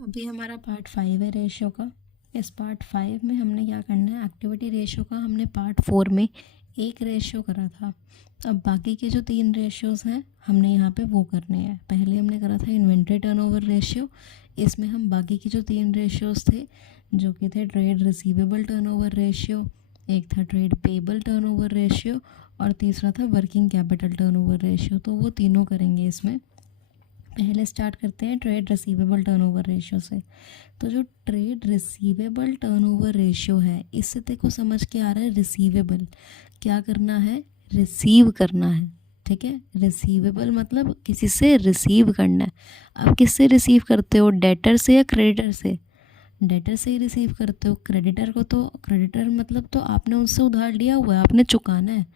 अभी हमारा पार्ट 5 है रेशियो का। इस पार्ट 5 में हमने क्या करना है, एक्टिविटी रेशियो का हमने पार्ट 4 में एक रेशियो करा था। अब बाकी के जो 3 रेशियोज़ हैं हमने यहाँ पे वो करने हैं। पहले हमने करा था इन्वेंट्री टर्नओवर रेशियो। इसमें हम बाकी के जो 3 रेशियोज़ थे जो कि थे ट्रेड रिसीवेबल टर्नओवर रेशियो, एक था ट्रेड पेबल टर्नओवर रेशियो और तीसरा था वर्किंग कैपिटल टर्नओवर रेशियो। तो वो तीनों करेंगे इसमें। पहले स्टार्ट करते हैं ट्रेड रिसीवेबल टर्नओवर रेशियो से। तो जो ट्रेड रिसीवेबल टर्नओवर रेशियो है, इससे देखो समझ के आ रहा है रिसीवेबल क्या करना है, रिसीव करना है। ठीक है, रिसीवेबल मतलब किसी से रिसीव करना है। आप किससे रिसीव करते हो, डेटर से या क्रेडिटर से? डेटर से ही रिसीव करते हो। क्रेडिटर को तो क्रेडिटर मतलब तो आपने उनसे उधार लिया हुआ है, आपने चुकाना है।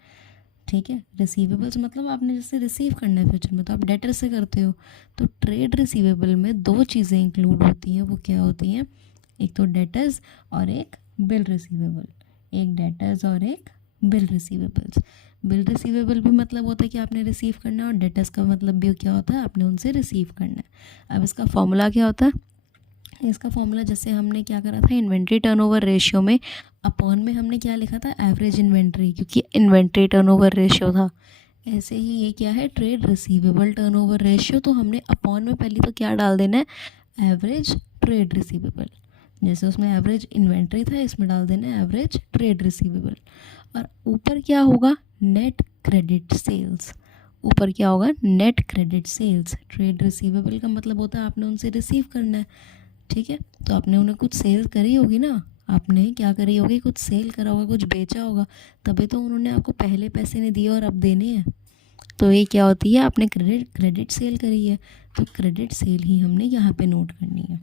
ठीक है, रिसीवेबल्स मतलब आपने जैसे रिसीव करना है फ्यूचर में, तो आप डेटर से करते हो। तो ट्रेड रिसीवेबल में दो चीज़ें इंक्लूड होती हैं। वो क्या होती हैं, एक तो डेटर्स और एक बिल रिसीवेबल। एक डेटर्स और एक बिल रिसीवेबल्स। बिल रिसीवेबल भी मतलब होता है कि आपने रिसीव करना है, और डेटर्स का मतलब भी क्या होता है, आपने उनसे रिसीव करना है। अब इसका फॉर्मूला क्या होता है, इसका फॉर्मूला जैसे हमने क्या करा था इन्वेंट्री टर्नओवर रेशियो में, अपॉन में हमने क्या लिखा था, एवरेज इन्वेंट्री, क्योंकि इन्वेंट्री टर्नओवर रेशियो था। ऐसे ही ये क्या है, ट्रेड रिसीवेबल टर्नओवर रेशियो। तो हमने अपॉन में पहले तो क्या डाल देना है, एवरेज ट्रेड रिसीवेबल। जैसे उसमें एवरेज इन्वेंट्री था, इसमें डाल देना है एवरेज ट्रेड रिसीवेबल। और ऊपर क्या होगा, नेट क्रेडिट सेल्स। ऊपर क्या होगा, net credit sales. Trade receivable का मतलब होता है आपने उनसे रिसीव करना है। ठीक है, तो आपने उन्हें कुछ सेल करी होगी ना, आपने क्या करी होगी, कुछ सेल करा होगा, कुछ बेचा होगा, तभी तो उन्होंने आपको पहले पैसे नहीं दिए और अब देने हैं। तो ये क्या होती है, आपने क्रेडिट सेल करी है। तो क्रेडिट सेल ही हमने यहाँ पे नोट करनी है।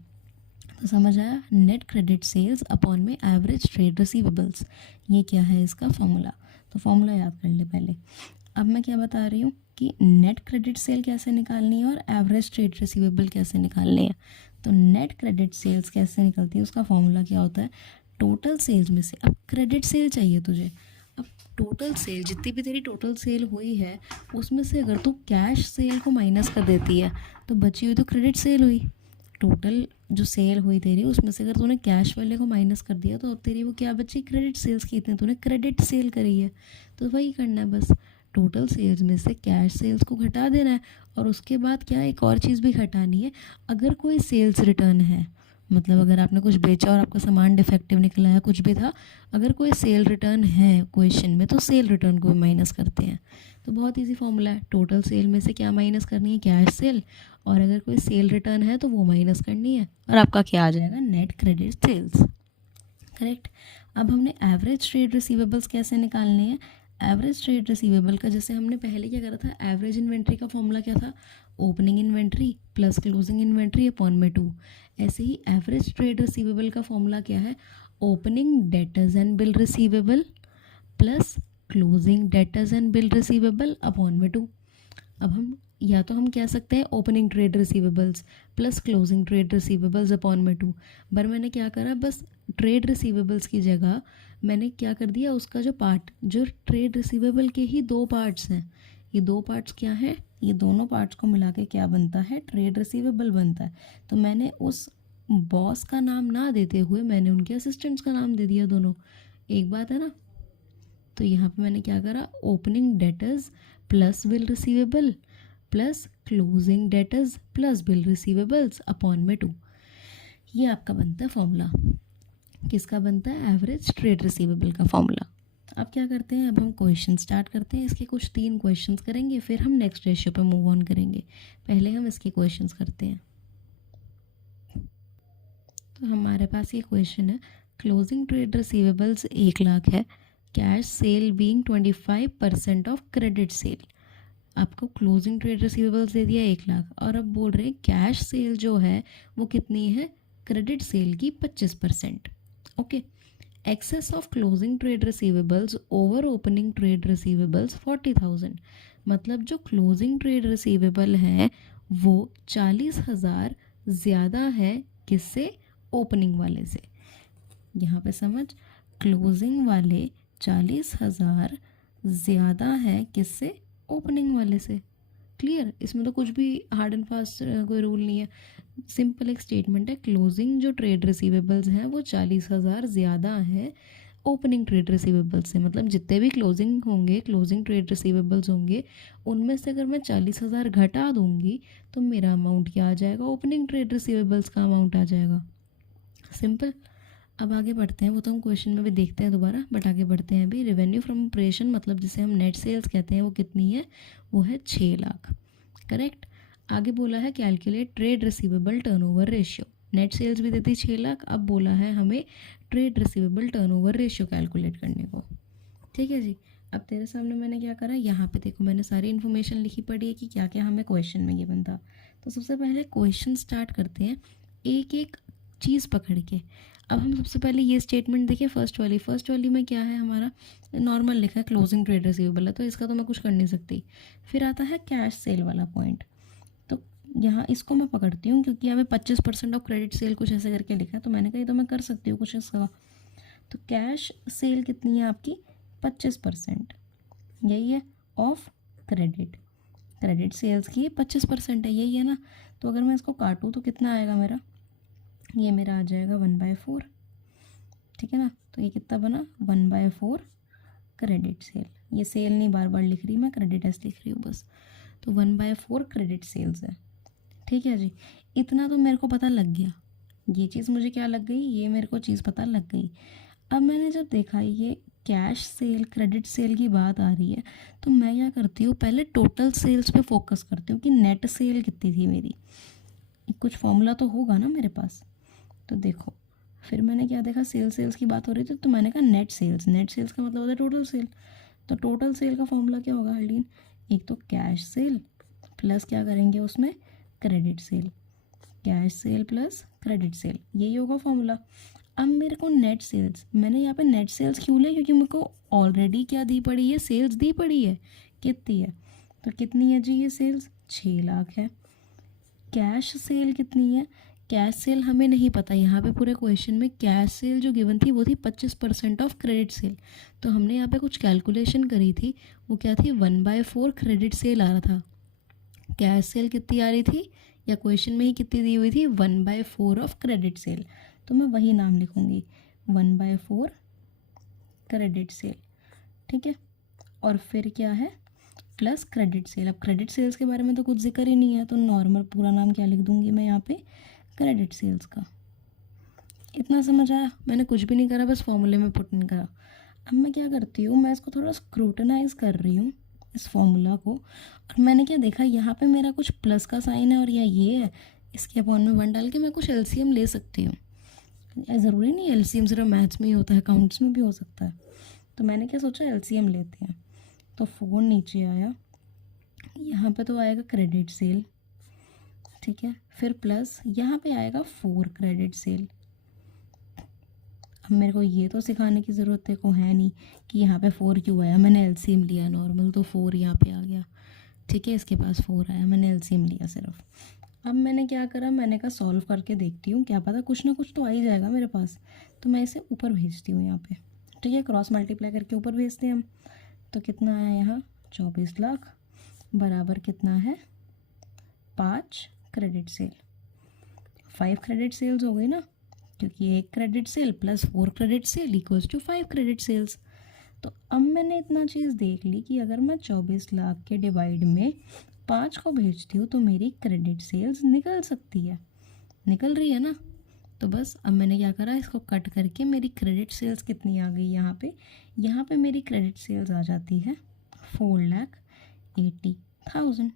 तो समझ आया, नेट क्रेडिट सेल्स अपॉन में एवरेज ट्रेड रिसीवेबल्स। ये क्या है इसका फॉर्मूला। तो फॉर्मूला याद कर ले पहले। अब मैं क्या बता रही हूँ कि नेट क्रेडिट सेल कैसे निकालनी है और एवरेज ट्रेड रिसीवेबल कैसे निकालने हैं। तो नेट क्रेडिट सेल्स कैसे निकलती है, उसका फॉर्मूला क्या होता है, टोटल सेल्स में से, अब क्रेडिट सेल चाहिए तुझे, अब टोटल सेल जितनी भी तेरी टोटल सेल हुई है उसमें से अगर तू कैश सेल को माइनस कर देती है तो बची हुई तो क्रेडिट सेल हुई। टोटल जो सेल हुई तेरी उसमें से अगर तूने कैश वाले को माइनस कर दिया तो अब तेरी वो क्या बची, क्रेडिट सेल्स की। इतने तूने क्रेडिट सेल करी है, तो वही करना है बस। टोटल सेल्स में से कैश सेल्स को घटा देना है, और उसके बाद क्या, एक और चीज़ भी घटानी है। अगर कोई सेल्स रिटर्न है, मतलब अगर आपने कुछ बेचा और आपका सामान डिफेक्टिव निकला है, कुछ भी था, अगर कोई सेल रिटर्न है क्वेश्चन में तो सेल रिटर्न को भी माइनस करते हैं। तो बहुत इजी फॉर्मूला है, टोटल सेल में से क्या माइनस करनी है, कैश सेल, और अगर कोई सेल रिटर्न है तो वो माइनस करनी है, और आपका क्या आ जाएगा, नेट क्रेडिट सेल्स। करेक्ट। अब हमने एवरेज ट्रेड रिसीवेबल्स कैसे निकालने हैं। एवरेज ट्रेड रिसीवेबल का जैसे हमने पहले क्या करा था, एवरेज इन्वेंट्री का फॉर्मूला क्या था, opening inventory plus closing inventory upon में 2। ऐसे ही एवरेज ट्रेड रिसीवेबल का फॉर्मूला क्या है, opening debtors and bill receivable plus closing debtors and bill receivable upon में 2। अब हम या तो हम कह सकते हैं opening trade receivables plus closing trade receivables upon में 2। पर मैंने क्या करा, बस ट्रेड रिसीवेबल्स की जगह मैंने क्या कर दिया, उसका जो पार्ट, जो ट्रेड रिसीवेबल के ही दो पार्ट्स हैं, ये दो पार्ट्स क्या हैं, ये दोनों पार्ट्स को मिला के क्या बनता है, ट्रेड रिसीवेबल बनता है। तो मैंने उस बॉस का नाम ना देते हुए मैंने उनके असिस्टेंट्स का नाम दे दिया दोनों। एक बात है ना। तो यहाँ पे मैंने क्या करा, opening debtors plus bill receivable plus closing debtors plus bill receivables upon में 2। ये आपका बनता है फॉर्मूला। किसका बनता है, एवरेज ट्रेड रिसीवेबल का फॉर्मूला। अब क्या करते हैं, अब हम क्वेश्चन स्टार्ट करते हैं। इसके कुछ 3 क्वेश्चंस करेंगे, फिर हम नेक्स्ट रेशियो पे मूव ऑन करेंगे। पहले हम इसके क्वेश्चंस करते हैं। तो हमारे पास ये क्वेश्चन है, क्लोजिंग ट्रेड रिसीवेबल्स 1 लाख है, cash cell being 25% of credit sale. आपको क्लोजिंग ट्रेड रिसीवेबल्स दे दिया 1 लाख, और अब बोल रहे हैं कैश सेल जो है वो कितनी है, क्रेडिट सेल की 25%। Okay, excess of closing trade receivables over opening trade receivables 40,000। मतलब जो क्लोजिंग ट्रेड रिसीवेबल है वो 40,000 ज़्यादा है किससे, ओपनिंग वाले से। यहाँ पे समझ, क्लोजिंग वाले 40,000 ज़्यादा है किससे, ओपनिंग वाले से। क्लियर, इसमें तो कुछ भी हार्ड एंड फास्ट कोई रूल नहीं है, सिंपल एक स्टेटमेंट है, क्लोजिंग जो ट्रेड रिसीवेबल्स हैं वो 40,000 ज़्यादा हैं ओपनिंग ट्रेड रिसीवेबल्स से। मतलब जितने भी क्लोजिंग होंगे, क्लोजिंग ट्रेड रिसीवेबल्स होंगे, उनमें से अगर मैं 40,000 घटा दूंगी तो मेरा अमाउंट क्या आ जाएगा, ओपनिंग ट्रेड रिसीवेबल्स का अमाउंट आ जाएगा। सिंपल। अब आगे बढ़ते हैं, वो तो हम क्वेश्चन में भी देखते हैं दोबारा, बट आगे बढ़ते हैं अभी। रेवेन्यू फ्रॉम ऑपरेशन मतलब जिसे हम नेट सेल्स कहते हैं वो कितनी है, वो है 6 लाख। करेक्ट। आगे बोला है calculate trade receivable turnover ratio. Net sales भी देती 6 लाख, अब बोला है हमें trade receivable turnover ratio calculate करने को। ठीक है जी। अब तेरे सामने मैंने क्या करा, यहाँ पे देखो मैंने सारी इन्फॉर्मेशन लिखी पड़ी है कि क्या क्या हमें क्वेश्चन में गिवन था। तो सबसे पहले क्वेश्चन स्टार्ट करते हैं एक एक चीज़ पकड़ के। अब हम सबसे पहले ये स्टेटमेंट देखिए, फर्स्ट वाली में क्या है, हमारा नॉर्मल लिखा है क्लोजिंग ट्रेड रिसीवेबल है, तो इसका तो मैं कुछ कर नहीं सकती। फिर आता है कैश सेल वाला पॉइंट, तो यहाँ इसको मैं पकड़ती हूँ क्योंकि हमें 25% ऑफ क्रेडिट सेल कुछ ऐसे करके लिखा है, तो मैंने कहा तो मैं कर सकती हूँ कुछ इसका। तो कैश सेल कितनी है आपकी, 25%, यही है ऑफ क्रेडिट। क्रेडिट सेल्स की 25% है, यही है ना। तो अगर मैं इसको काटूँ तो कितना आएगा मेरा, ये मेरा आ जाएगा 1/4। ठीक है ना। तो ये कितना बना, 1/4 क्रेडिट सेल। ये सेल नहीं बार बार लिख रही मैं, क्रेडिट एस लिख रही हूँ बस। तो 1/4 क्रेडिट सेल्स है। ठीक है जी। इतना तो मेरे को पता लग गया, ये चीज़ मुझे क्या लग गई, ये मेरे को चीज़ पता लग गई। अब मैंने जब देखा ये कैश सेल क्रेडिट सेल की बात आ रही है, तो मैं क्या करती हूँ, पहले टोटल सेल्स पे फोकस करती हूँ कि नेट सेल कितनी थी मेरी। कुछ फॉर्मूला तो होगा ना मेरे पास। तो देखो फिर मैंने क्या देखा, सेल्स की बात हो रही थी, तो मैंने कहा नेट सेल्स का मतलब होता है टोटल सेल। तो टोटल सेल का फॉर्मूला क्या होगा हर्लीन, एक तो कैश सेल प्लस क्या करेंगे उसमें credit sale, cash cell plus credit sale, यही होगा फॉर्मूला। अब मेरे को नेट सेल्स, मैंने यहाँ पे नेट सेल्स क्यों लिया, क्योंकि मेरे को ऑलरेडी क्या दी पड़ी है, सेल्स दी पड़ी है, कितनी है, तो कितनी है जी ये सेल्स, 6 लाख है। कैश सेल कितनी है, कैश सेल हमें नहीं पता, यहाँ पे पूरे क्वेश्चन में कैश सेल जो गिवन थी वो थी 25% ऑफ क्रेडिट सेल। तो हमने यहाँ पे कुछ कैलकुलेशन करी थी, वो क्या थी, 1/4 क्रेडिट सेल आ रहा था। कैश सेल कितनी आ रही थी, या क्वेश्चन में ही कितनी दी हुई थी, 1/4 ऑफ क्रेडिट सेल। तो मैं वही नाम लिखूँगी, 1/4 क्रेडिट सेल। ठीक है। और फिर क्या है, प्लस क्रेडिट सेल। अब क्रेडिट सेल्स के बारे में तो कुछ जिक्र ही नहीं है, तो नॉर्मल पूरा नाम क्या लिख दूँगी मैं यहाँ पे, क्रेडिट सेल्स का। इतना समझ आया, मैंने कुछ भी नहीं करा, बस फॉर्मूले में पुट नहीं करा। अब मैं क्या करती हूँ, मैं इसको थोड़ा स्क्रूटनाइज कर रही हूँ इस फॉर्मूला को, और मैंने क्या देखा, यहाँ पे मेरा कुछ प्लस का साइन है और या ये है, इसके अपॉन में 1 डाल के मैं कुछ एलसीएम ले सकती हूँ। ज़रूरी नहीं एलसीएम सिर्फ मैथ्स में ही होता है, अकाउंट्स में भी हो सकता है। तो मैंने क्या सोचा, एलसीएम लेते हैं। तो 4 नीचे आया, यहाँ पे तो आएगा क्रेडिट सेल, ठीक है, फिर प्लस यहाँ पे आएगा 4 क्रेडिट सेल। अब मेरे को ये तो सिखाने की ज़रूरत है को है नहीं कि यहाँ पे 4 क्यों आया, मैंने एलसीएम लिया नॉर्मल, तो 4 यहाँ पे आ गया। ठीक है, इसके पास 4 आया, मैंने एलसीएम लिया सिर्फ। अब मैंने क्या करा, मैंने कहा सॉल्व करके देखती हूँ, क्या पता कुछ ना कुछ तो आ ही जाएगा मेरे पास। तो मैं इसे ऊपर भेजती हूँ यहाँ पे। ठीक है, क्रॉस मल्टीप्लाई करके ऊपर भेजते हैं हम। तो कितना आया यहाँ, 24 लाख बराबर कितना है, 5 क्रेडिट सेल। 5 क्रेडिट सेल्स हो गई ना, क्योंकि 1 credit sale plus 4 credit sale equals to 5 credit sales. तो अब मैंने इतना चीज़ देख ली कि अगर मैं 24 लाख के डिवाइड में 5 को भेजती हूँ तो मेरी क्रेडिट सेल्स निकल सकती है, निकल रही है ना। तो बस अब मैंने क्या करा, इसको कट करके मेरी क्रेडिट सेल्स कितनी आ गई यहाँ पे मेरी क्रेडिट सेल्स आ जाती है 4,80,000।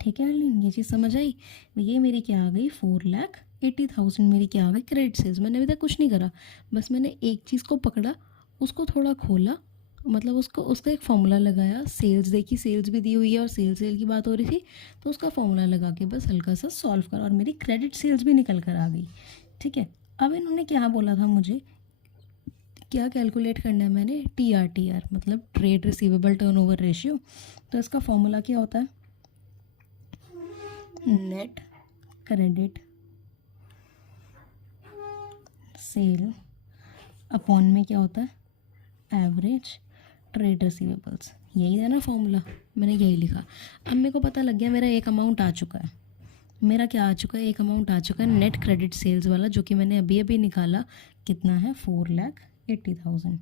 ठीक है अर्लिन, ये चीज़ समझ आई। ये मेरी क्या आ गई, 4,80,000 मेरी क्या आ गई क्रेडिट सेल्स। मैंने अभी तक कुछ नहीं करा, बस मैंने एक चीज़ को पकड़ा, उसको थोड़ा खोला, मतलब उसका एक फॉर्मूला लगाया, सेल्स देखी, सेल्स भी दी हुई है और सेल की बात हो रही थी, तो उसका फॉर्मूला लगा के बस हल्का सा सॉल्व करा और मेरी क्रेडिट सेल्स भी निकल कर आ गई। ठीक है। अब इन्होंने क्या बोला था मुझे, क्या कैलकुलेट करना है, मैंने TRTR मतलब ट्रेड रिसीवेबल टर्नओवर रेशियो। तो इसका फॉर्मूला क्या होता है, नेट क्रेडिट सेल अपॉन में क्या होता है, एवरेज ट्रेड रिसीवेबल्स, यही है ना फॉर्मूला, मैंने यही लिखा। अब मेरे को पता लग गया मेरा एक अमाउंट आ चुका है, मेरा क्या आ चुका है, एक अमाउंट आ चुका है नेट क्रेडिट सेल्स वाला, जो कि मैंने अभी अभी निकाला, कितना है 4,80,000,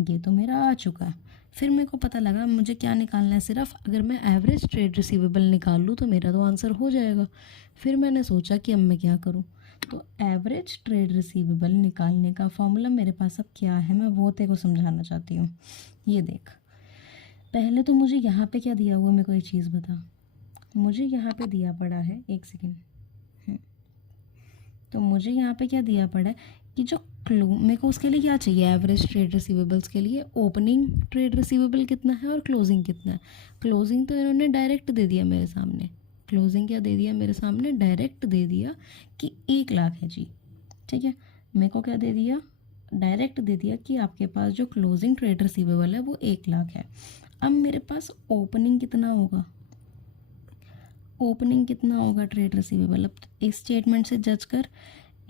ये तो मेरा आ चुका है। फिर मेरे को पता लगा मुझे क्या निकालना है, सिर्फ अगर मैं एवरेज ट्रेड रिसीवेबल निकाल लूँ तो मेरा तो आंसर हो जाएगा। फिर मैंने सोचा कि अब मैं क्या करूँ, तो एवरेज ट्रेड रिसीवेबल निकालने का फॉर्मूला मेरे पास अब क्या है, मैं वो तेरे को समझाना चाहती हूँ। ये देख, पहले तो मुझे यहाँ पे क्या दिया हुआ, मेरे को एक चीज़ बता, मुझे यहाँ पे दिया पड़ा है, एक सेकेंड, तो मुझे यहाँ पे क्या दिया पड़ा है कि जो मेरे को उसके लिए क्या चाहिए, एवरेज ट्रेड रिसीवेबल्स के लिए ओपनिंग ट्रेड रिसीवेबल कितना है और क्लोजिंग कितना है। क्लोजिंग तो इन्होंने डायरेक्ट दे दिया मेरे सामने, क्लोजिंग क्या दे दिया मेरे सामने, डायरेक्ट दे दिया कि 1,00,000 है जी, ठीक है। मेरे को क्या दे दिया, डायरेक्ट दे दिया कि आपके पास जो क्लोजिंग ट्रेड रिसीवेबल है वो 1,00,000 है। अब मेरे पास ओपनिंग कितना होगा, ओपनिंग कितना होगा ट्रेड रिसीवेबल, अब इस स्टेटमेंट से जज कर,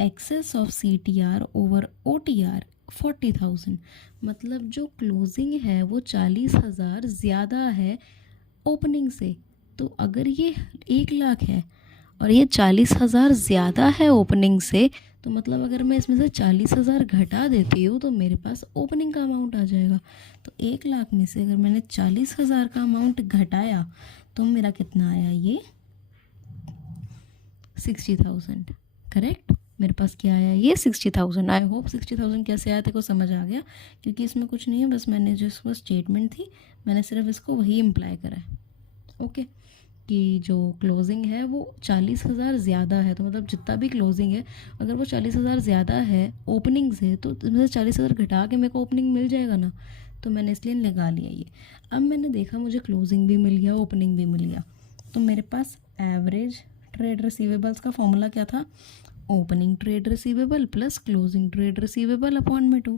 excess of CTR over OTR 40,000, मतलब जो क्लोजिंग है वो 40,000 ज़्यादा है ओपनिंग से। तो अगर ये 1,00,000 है और ये 40,000 ज़्यादा है ओपनिंग से, तो मतलब अगर मैं इसमें से 40,000 घटा देती हूँ तो मेरे पास ओपनिंग का अमाउंट आ जाएगा। तो 1,00,000 में से अगर मैंने 40,000 का अमाउंट घटाया तो मेरा कितना आया, ये 60,000, करेक्ट। मेरे पास क्या आया, ये 60,000। आई होप 60,000 कैसे आया तेरे को समझ आ गया, क्योंकि इसमें कुछ नहीं है, बस मैंने जो इसको स्टेटमेंट थी मैंने सिर्फ इसको वही इम्प्लाई करा है, ओके, कि जो क्लोजिंग है वो 40,000 ज़्यादा है, तो मतलब जितना भी क्लोजिंग है अगर वो 40,000 ज़्यादा है ओपनिंग से, तो इसमें से 40,000 घटा के मेरे को ओपनिंग मिल जाएगा ना, तो मैंने इसलिए लगा लिया ये। अब मैंने देखा मुझे क्लोजिंग भी मिल गया, ओपनिंग भी मिल गया, तो मेरे पास एवरेज ट्रेड रिसीवेबल्स का फॉर्मूला क्या था, opening trade receivable plus closing trade receivable upon में 2।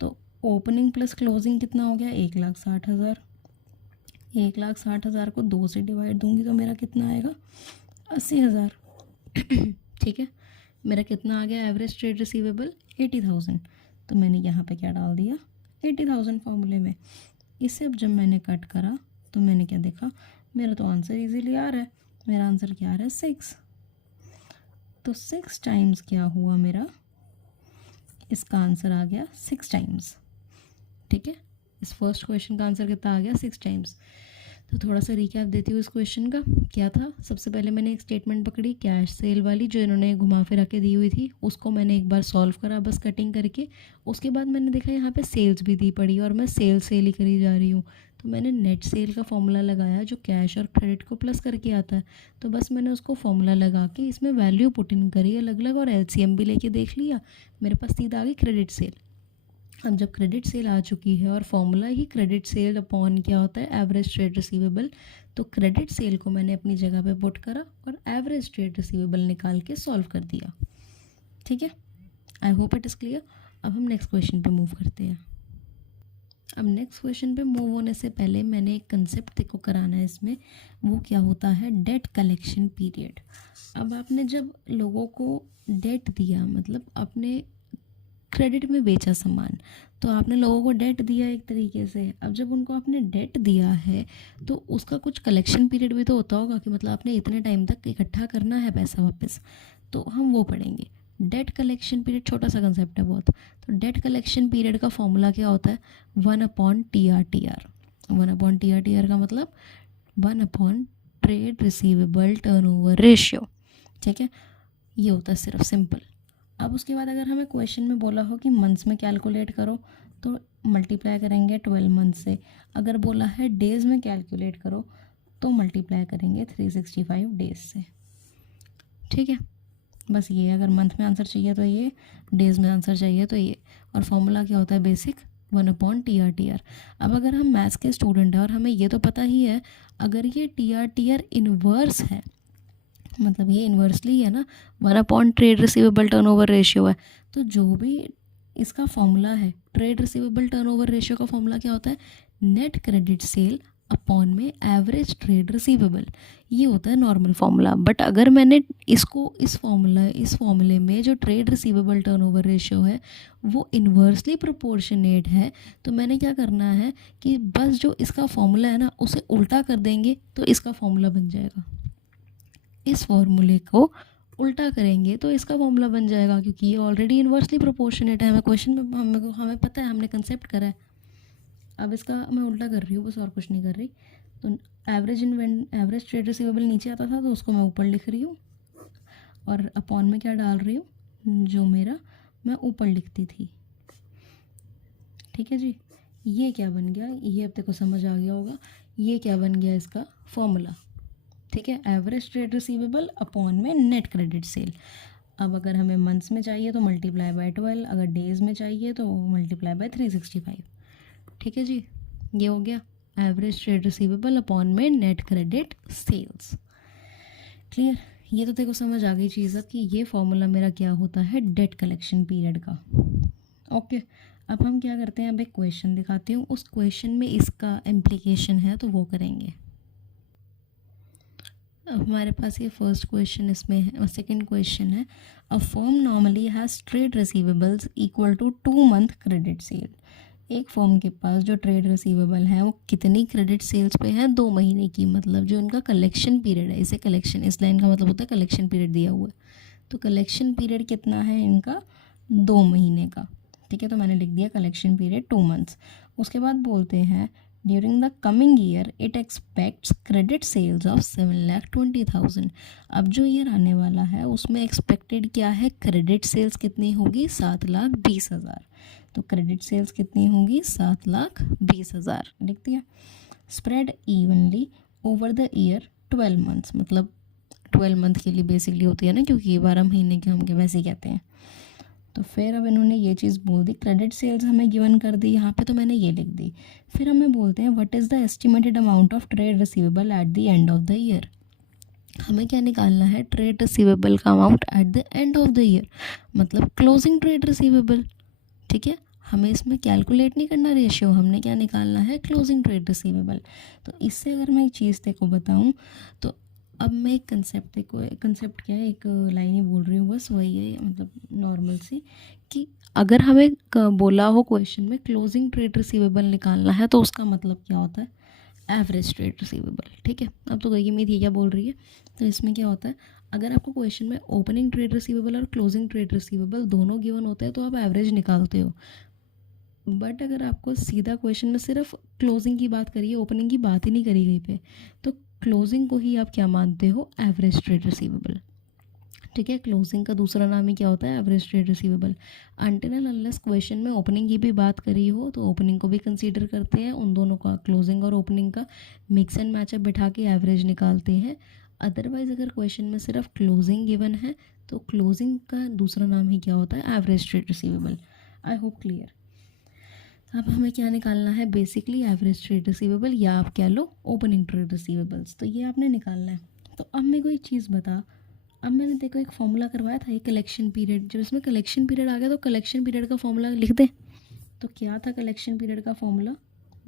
तो ओपनिंग प्लस क्लोजिंग कितना हो गया, 1,60,000, 1,60,000 को 2 से डिवाइड दूंगी तो मेरा कितना आएगा, 80,000, ठीक है। मेरा कितना आ गया एवरेज ट्रेड रिसीवेबल, 80,000, तो मैंने यहाँ पे क्या डाल दिया, 80,000 फॉर्मूले में। इसे अब जब मैंने कट करा तो मैंने क्या देखा, मेरा तो आंसर इजीली आ रहा है, मेरा आंसर क्या आ रहा है, 6। तो 6 टाइम्स क्या हुआ मेरा, इसका आंसर आ गया 6 टाइम्स, ठीक है। इस फर्स्ट क्वेश्चन का आंसर कितना आ गया, 6 टाइम्स। तो थोड़ा सा रिकैप देती हूँ इस क्वेश्चन का, क्या था, सबसे पहले मैंने एक स्टेटमेंट पकड़ी कैश सेल वाली, जो इन्होंने घुमा फिरा के दी हुई थी, उसको मैंने एक बार सॉल्व करा बस कटिंग करके। उसके बाद मैंने देखा यहाँ पे सेल्स भी दी पड़ी और मैं सेल ही करी जा रही हूँ, तो मैंने नेट सेल का फॉर्मूला लगाया जो कैश और क्रेडिट को प्लस करके आता है, तो बस मैंने उसको फॉर्मूला लगा के इसमें वैल्यू पुट इन करी अलग अलग और LCM भी लेके देख लिया, मेरे पास सीधा आ गई क्रेडिट सेल। अब जब क्रेडिट सेल आ चुकी है और फॉर्मूला ही क्रेडिट सेल अपॉन क्या होता है, एवरेज ट्रेड रिसीवेबल, तो क्रेडिट सेल को मैंने अपनी जगह पे पुट करा और एवरेज ट्रेड रिसीवेबल निकाल के सॉल्व कर दिया, ठीक है। I hope it is clear. अब हम नेक्स्ट क्वेश्चन पे मूव करते हैं। अब नेक्स्ट क्वेश्चन पे मूव होने से पहले मैंने एक कंसेप्ट देखो कराना है इसमें, वो क्या होता है, डेट कलेक्शन पीरियड। अब आपने जब लोगों को डेट दिया, मतलब आपने क्रेडिट में बेचा सामान, तो आपने लोगों को डेट दिया एक तरीके से। अब जब उनको आपने डेट दिया है तो उसका कुछ कलेक्शन पीरियड भी तो होता होगा, कि मतलब आपने इतने टाइम तक इकट्ठा करना है पैसा वापस, तो हम वो पढ़ेंगे। डेट कलेक्शन पीरियड छोटा सा कंसेप्ट है बहुत। तो डेट कलेक्शन पीरियड का फॉर्मूला क्या होता है, 1/TRTR। 1/TRTR का मतलब 1/ ट्रेड रिसीवेबल टर्नओवर रेशियो, ठीक है। ये होता है सिर्फ सिंपल। अब उसके बाद अगर हमें क्वेश्चन में बोला हो कि मंथ्स में कैलकुलेट करो, तो मल्टीप्लाई करेंगे 12 मंथ से। अगर बोला है डेज़ में कैलकुलेट करो तो मल्टीप्लाई करेंगे 365 डेज से, ठीक है। बस ये, अगर मंथ में आंसर चाहिए तो ये, डेज़ में आंसर चाहिए तो ये। और फॉर्मूला क्या होता है बेसिक, 1/TRTR। अब अगर हम मैथ्स के स्टूडेंट हैं और हमें ये तो पता ही है, अगर ये TRTR इन्वर्स है, मतलब ये इन्वर्सली है ना, 1/ ट्रेड रिसीवेबल टर्नओवर रेशियो है, तो जो भी इसका फॉर्मूला है ट्रेड रिसीवेबल टर्नओवर रेशियो का फॉर्मूला क्या होता है, नेट क्रेडिट सेल अपॉन में एवरेज ट्रेड रिसीवेबल, ये होता है नॉर्मल फॉर्मूला। बट अगर मैंने इसको इस फॉर्मूले में जो ट्रेड रिसीवेबल टर्नओवर रेशियो है वो इन्वर्सली प्रोपोर्शनेट है, तो मैंने क्या करना है कि बस जो इसका फॉर्मूला है ना उसे उल्टा कर देंगे तो इसका फॉर्मूला बन जाएगा। इस फॉर्मूले को उल्टा करेंगे तो इसका फॉर्मूला बन जाएगा, क्योंकि ये ऑलरेडी इन्वर्सली प्रोपोर्शनेट है। हमें क्वेश्चन में हमें पता है, हमने कंसेप्ट करा है। अब इसका मैं उल्टा कर रही हूँ बस, और कुछ नहीं कर रही। तो एवरेज ट्रेड रिसीवेबल नीचे आता था तो उसको मैं ऊपर लिख रही हूँ, और अपॉन में क्या डाल रही हूँ जो मेरा मैं ऊपर लिखती थी। ठीक है जी, ये क्या बन गया, ये अब देखो समझ आ गया होगा, ये क्या बन गया इसका फॉर्मूला। ठीक है, एवरेज ट्रेड रिसीवेबल अपॉन में नेट क्रेडिट सेल। अब अगर हमें मंथ्स में चाहिए तो मल्टीप्लाई बाय 12, अगर डेज़ में चाहिए तो मल्टीप्लाई बाय 365। ठीक है जी, ये हो गया एवरेज ट्रेड रिसीवेबल अपॉन में नेट क्रेडिट सेल्स। क्लियर, ये तो देखो समझ आ गई चीज़ अब कि ये फॉर्मूला मेरा क्या होता है डेट कलेक्शन पीरियड का। ओके, अब हम क्या करते हैं, अब एक क्वेश्चन दिखाती हूँ, उस क्वेश्चन में इसका इम्प्लीकेशन है तो वो करेंगे। अब हमारे पास ये फर्स्ट क्वेश्चन इसमें है, और सेकेंड क्वेश्चन है, a firm normally has trade receivables equal to 2 month credit sale. एक फर्म के पास जो ट्रेड रिसीवेबल है वो कितनी क्रेडिट सेल्स पे है, 2 महीने की। मतलब जो उनका कलेक्शन पीरियड है, इसे कलेक्शन, इस लाइन का मतलब होता है कलेक्शन पीरियड दिया हुआ है, तो कलेक्शन पीरियड कितना है इनका, 2 महीने का। ठीक है, तो मैंने लिख दिया कलेक्शन पीरियड 2 मंथ्स। उसके बाद बोलते हैं during the coming year it expects credit sales of 7,20,000। अब जो ईयर आने वाला है उसमें एक्सपेक्टेड क्या है, क्रेडिट सेल्स कितनी होगी, 7,20,000। तो क्रेडिट सेल्स कितनी होंगी, 7,20,000 लिख दिया। Spread evenly over the year 12 months, मतलब 12 मंथ के लिए बेसिकली होती है ना, क्योंकि ये 12 महीने के हम वैसे ही कहते हैं। तो फिर अब इन्होंने ये चीज़ बोल दी, क्रेडिट सेल्स हमें गिवन कर दी यहाँ पे, तो मैंने ये लिख दी। फिर हमें बोलते हैं what is the estimated amount of trade receivable at the end of the year. हमें क्या निकालना है, ट्रेड रिसीवेबल का amount at the end of the year, मतलब क्लोजिंग ट्रेड रिसीवेबल। ठीक है, हमें इसमें कैलकुलेट नहीं करना रेशियो, हमने क्या निकालना है, क्लोजिंग ट्रेड रिसीवेबल। तो इससे अगर मैं एक चीज़ तेको बताऊँ, तो अब मैं एक कंसेप्ट क्या है, एक लाइन ही बोल रही हूँ बस, वही है मतलब नॉर्मल सी, कि अगर हमें बोला हो क्वेश्चन में क्लोजिंग ट्रेड रिसीवेबल निकालना है तो उसका मतलब क्या होता है, एवरेज ट्रेड रिसीवेबल। ठीक है, अब तो गई उम्मीद ये क्या बोल रही है। तो इसमें क्या होता है, अगर आपको क्वेश्चन में ओपनिंग ट्रेड रिसीवेबल और क्लोजिंग ट्रेड रिसीवेबल दोनों गिवन होते हैं तो आप एवरेज निकालते हो। बट अगर आपको सीधा क्वेश्चन में सिर्फ क्लोजिंग की बात करिए, ओपनिंग की बात ही नहीं करी गई पे, तो क्लोजिंग को ही आप क्या मानते हो, एवरेज ट्रेड रिसीवेबल। ठीक है, क्लोजिंग का दूसरा नाम ही क्या होता है, average trade receivable. Until and unless question में ओपनिंग की भी बात करी हो तो ओपनिंग को भी कंसीडर करते हैं, उन दोनों का, क्लोजिंग और ओपनिंग का मिक्स एंड मैचअप बिठा के एवरेज निकालते हैं। अदरवाइज अगर क्वेश्चन में सिर्फ क्लोजिंग गिवन है तो क्लोजिंग का दूसरा नाम ही क्या होता है, average trade receivable. I hope clear. अब हमें क्या निकालना है, बेसिकली एवरेज ट्रेड रिसीवेबल, या आप क्या लो ओपनिंग ट्रेड रिसीवेबल्स, तो ये आपने निकालना है। तो अब मेरे को एक चीज़ बता, अब मैंने देखो एक फॉर्मूला करवाया था, ये कलेक्शन पीरियड, जब इसमें कलेक्शन पीरियड आ गया तो कलेक्शन पीरियड का फॉर्मूला लिख दे। तो क्या था कलेक्शन पीरियड का फॉर्मूला,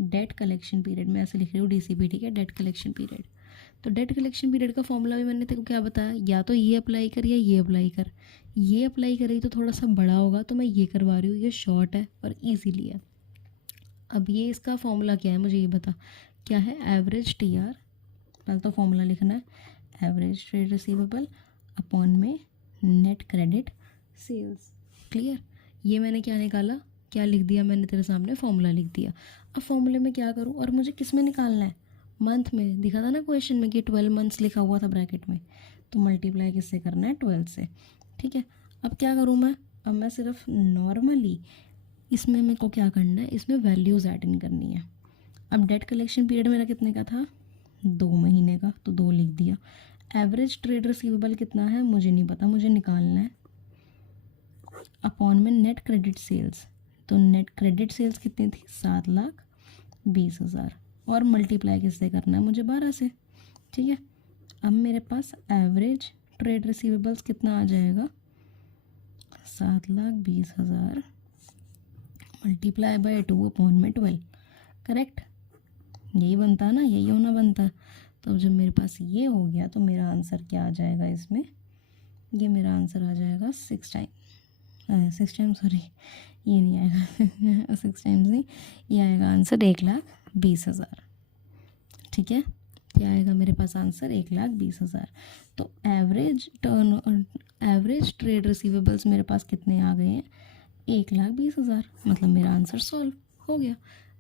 डेट कलेक्शन पीरियड, मैं ऐसे लिख रही हूँ DCP। ठीक है, डेट कलेक्शन पीरियड। तो डेट कलेक्शन पीरियड का फॉर्मूला भी मैंने तेको क्या बताया, या तो ये अप्लाई कर या ये अप्लाई कर। ये अप्लाई करी तो थोड़ा सा बड़ा होगा तो मैं ये करवा रही हूँ, ये शॉर्ट है और ईजीली है। अब ये इसका फॉर्मूला क्या है मुझे ये बता, क्या है, एवरेज TR, पहले तो फॉर्मूला लिखना है, एवरेज ट्रेड रिसीवेबल अपॉन में नेट क्रेडिट सेल्स। क्लियर, ये मैंने क्या निकाला, क्या लिख दिया मैंने तेरे सामने, फॉर्मूला लिख दिया। अब फॉर्मूले में क्या करूँ, और मुझे किस में निकालना है, मंथ में। दिखा था ना क्वेश्चन में कि 12 मंथ्स लिखा हुआ था ब्रैकेट में, तो मल्टीप्लाई किससे करना है, 12 से। ठीक है, अब क्या करूँ मैं, अब मैं सिर्फ नॉर्मली इसमें मेरे को क्या करना है, इसमें वैल्यूज़ ऐड इन करनी है। अब डेट कलेक्शन पीरियड मेरा कितने का था, 2 महीने का, तो 2 लिख दिया। एवरेज ट्रेड रिसीवेबल कितना है मुझे नहीं पता, मुझे निकालना है, अपॉन में नेट क्रेडिट सेल्स। तो नेट क्रेडिट सेल्स कितनी थी, 7,20,000, और मल्टीप्लाई किससे करना है मुझे, 12 से। ठीक है, अब मेरे पास एवरेज ट्रेड रिसीवेबल्स कितना आ जाएगा, 7,20,000 मल्टीप्लाई बाय 2 अपॉन में 12। करेक्ट, यही बनता है ना, यही होना बनता है। तो अब जब मेरे पास ये हो गया तो मेरा आंसर क्या आ जाएगा इसमें, ये मेरा आंसर आ जाएगा 6 टाइम सॉरी, ये नहीं आएगा 6 टाइम्स नहीं, ये आएगा आंसर 1,20,000। ठीक है, क्या आएगा मेरे पास आंसर 1,20,000। तो एवरेज ट्रेड रिसीवेबल्स मेरे पास कितने आ गए हैं, 1,20,000। मतलब मेरा आंसर सॉल्व हो गया।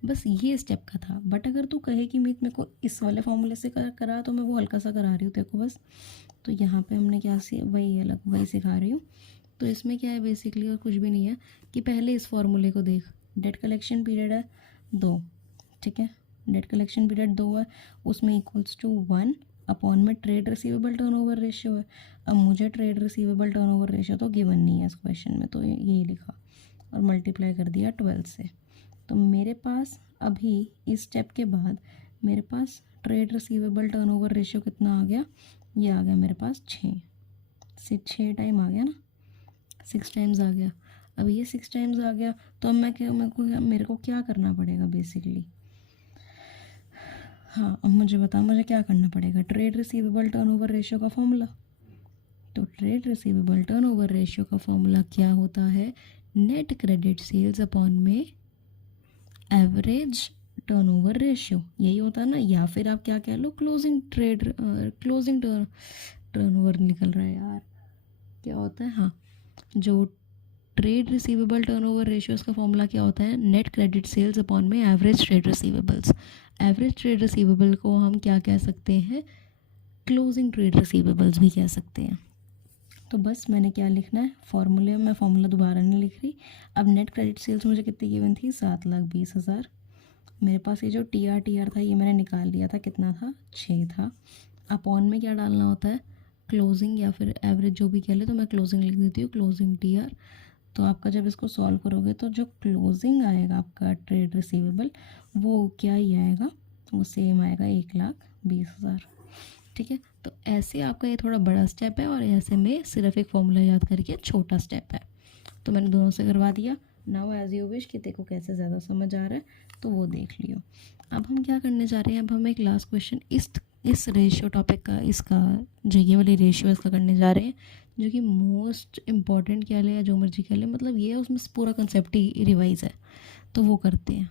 बस ये स्टेप का था। बट अगर तू कहे कि मीत मेरे को इस वाले फॉर्मूले से करा तो मैं वो हल्का सा करा रही हूँ तेरे को बस। तो यहाँ पे हमने क्या वही सिखा रही हूँ। तो इसमें क्या है बेसिकली, और कुछ भी नहीं है, कि पहले इस फॉर्मूले को देख। डेट कलेक्शन पीरियड है 2, ठीक है, डेट कलेक्शन पीरियड 2 है, उसमें इक्वल्स टू 1 अपॉन में ट्रेड रिसीवेबल टर्नओवर रेशियो है। अब मुझे ट्रेड रिसीवेबल टर्नओवर रेशियो तो गिवन नहीं है इस क्वेश्चन में, तो यही लिखा और मल्टीप्लाई कर दिया 12 से। तो मेरे पास अभी इस स्टेप के बाद मेरे पास ट्रेड रिसीवेबल टर्नओवर रेशियो कितना आ गया, ये आ गया मेरे पास 6 टाइम आ गया ना, 6 टाइम्स आ गया। अब ये 6 टाइम्स आ गया तो अब मेरे को क्या करना पड़ेगा बेसिकली। हाँ, अब मुझे बता, मुझे क्या करना पड़ेगा, ट्रेड रिसीवेबल टर्नओवर रेशियो का फॉर्मूला। तो ट्रेड रिसीवेबल टर्नओवर रेशियो का फॉर्मूला क्या होता है, नेट क्रेडिट सेल्स अपॉन में एवरेज टर्नओवर रेशियो, यही होता है ना। या फिर आप क्या कह लो, क्लोजिंग टर्नओवर निकल रहा है यार, क्या होता है, हाँ, जो ट्रेड रिसीवेबल टर्नओवर रेशियो का फॉर्मूला क्या होता है, नेट क्रेडिट सेल्स अपॉन में average trade receivables. Average trade receivable को हम क्या कह सकते हैं, क्लोजिंग ट्रेड रिसीवेबल्स भी कह सकते हैं। तो बस मैंने क्या लिखना है फॉर्मूले में, मैं फॉर्मूला दोबारा नहीं लिख रही। अब नेट क्रेडिट सेल्स मुझे कितनी गिवन थी, 7,20,000। मेरे पास ये जो टी आर था ये मैंने निकाल लिया था, कितना था, 6 था। अपॉन में क्या डालना होता है, क्लोजिंग या फिर एवरेज जो भी कह ले, तो मैं क्लोजिंग लिख देती हूँ, क्लोजिंग टी आर। तो आपका जब इसको सॉल्व करोगे तो जो क्लोजिंग आएगा आपका ट्रेड रिसीवेबल, वो क्या ही आएगा, वो सेम आएगा 1,20,000। ठीक है, तो ऐसे आपका ये थोड़ा बड़ा स्टेप है और ऐसे में सिर्फ एक फॉर्मूला याद करके छोटा स्टेप है। तो मैंने दोनों से करवा दिया। नाउ एज यू विश कि तेको कैसे ज़्यादा समझ आ रहा है तो वो देख लियो। अब हम क्या करने जा रहे हैं, अब हम एक लास्ट क्वेश्चन इस रेशियो टॉपिक का, इसका जो ये वाली रेशियो इसका करने जा रहे हैं, जो कि मोस्ट इम्पॉर्टेंट कह ले या जो मर्जी कह ले, मतलब ये है उसमें पूरा कंसेप्ट ही रिवाइज है, तो वो करते हैं।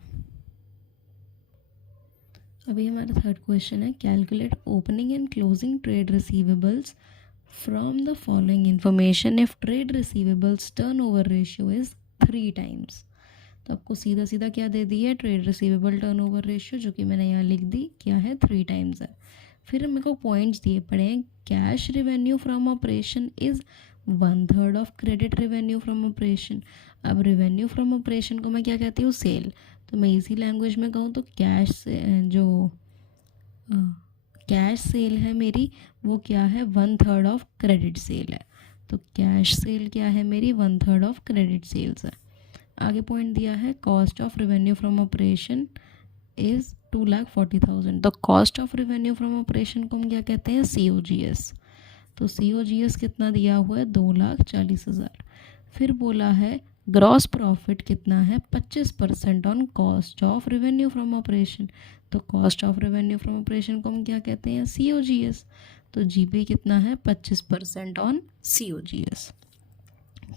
अभी हमारा थर्ड क्वेश्चन है, calculate opening and closing trade receivables from the following information if trade receivables turnover ratio is 3 times. तो आपको सीधा सीधा क्या दे दी है, ट्रेड रिसीवेबल टर्नओवर रेशियो, जो कि मैंने यहाँ लिख दी, क्या है, 3 टाइम्स है। फिर मेरे को पॉइंट्स दिए पड़े हैं, cash revenue from operation is 1/3 of credit revenue from operation. अब रिवेन्यू फ्रॉम ऑपरेशन को मैं क्या कहती हूँ, सेल। तो मैं इजी लैंग्वेज में कहूँ तो कैश से जो कैश सेल है मेरी, वो क्या है, 1/3 ऑफ क्रेडिट सेल है। तो कैश सेल क्या है मेरी, 1/3 ऑफ क्रेडिट सेल्स है। आगे पॉइंट दिया है, cost of revenue from operation is 2,40,000। तो cost of revenue from operation को हम क्या कहते हैं, COGS। तो COGS कितना दिया हुआ है, 2,40,000। फिर बोला है ग्रॉस प्रॉफिट कितना है, 25% on cost of revenue from operation. तो cost of revenue from operation को हम क्या कहते हैं, COGS। तो GP कितना है, 25% ऑन COGS।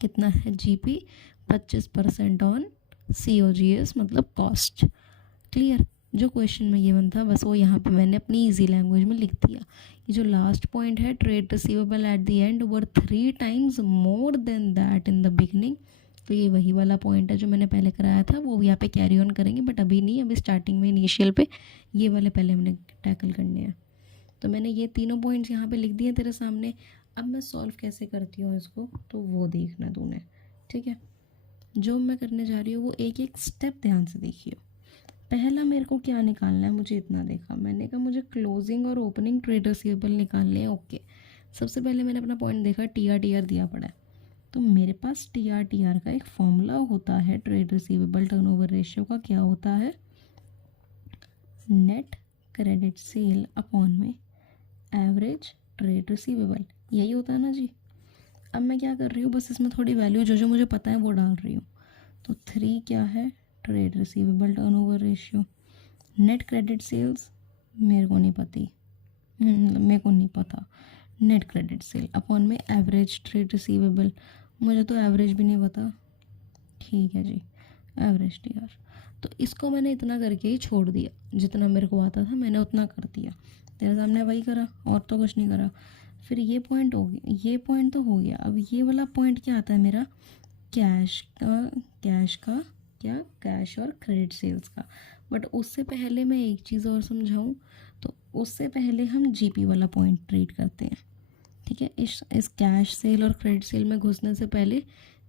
कितना है GP, 25% ऑन COGS, मतलब कॉस्ट। क्लियर, जो क्वेश्चन में गिवन था बस वो यहाँ पे मैंने अपनी इजी लैंग्वेज में लिख दिया। ये जो लास्ट पॉइंट है, trade receivable at the end were 3 times more than that in the beginning. तो ये वही वाला पॉइंट है जो मैंने पहले कराया था, वो यहाँ पे कैरी ऑन करेंगे, बट अभी नहीं, अभी स्टार्टिंग में इनिशियल पे ये वाले पहले हमने टैकल करने हैं। तो मैंने ये तीनों पॉइंट्स यहाँ पे लिख दिए तेरे सामने। अब मैं सॉल्व कैसे करती हूँ इसको, तो वो देखना तूने, ठीक है। जो मैं करने जा रही हूँ वो एक एक स्टेप ध्यान से देखिए। पहला मेरे को क्या निकालना है, मुझे इतना देखा, मैंने कहा मुझे क्लोजिंग और ओपनिंग ट्रेड रिसीवेबल निकालने हैं। ओके, सबसे पहले मैंने अपना पॉइंट देखा, TR दिया पड़ा है। तो मेरे पास TR का एक फॉर्मूला होता है ट्रेड रिसीवेबल टर्नओवर रेशियो का, क्या होता है, नेट क्रेडिट सेल अपॉन में एवरेज ट्रेड रिसीवेबल, यही होता है ना जी। अब मैं क्या कर रही हूँ, बस इसमें थोड़ी वैल्यू जो जो मुझे पता है वो डाल रही हूँ। तो 3 क्या है, trade receivable turnover ratio, net credit sales मेरे को नहीं पता, मेरे को नहीं पता। नेट क्रेडिट सेल अपॉन में एवरेज ट्रेड रिसीवेबल, मुझे तो एवरेज भी नहीं पता। ठीक है जी, एवरेज टीआर। तो इसको मैंने इतना करके ही छोड़ दिया, जितना मेरे को आता था मैंने उतना कर दिया। तेरे सामने वही करा और तो कुछ नहीं करा। फिर ये पॉइंट हो गया, ये पॉइंट तो हो गया। अब ये वाला पॉइंट क्या आता है मेरा, कैश का क्या, कैश और क्रेडिट सेल्स का। बट उससे पहले मैं एक चीज़ और समझाऊँ, तो उससे पहले हम जीपी वाला पॉइंट ट्रीट करते हैं। ठीक है, इस कैश सेल और क्रेडिट सेल में घुसने से पहले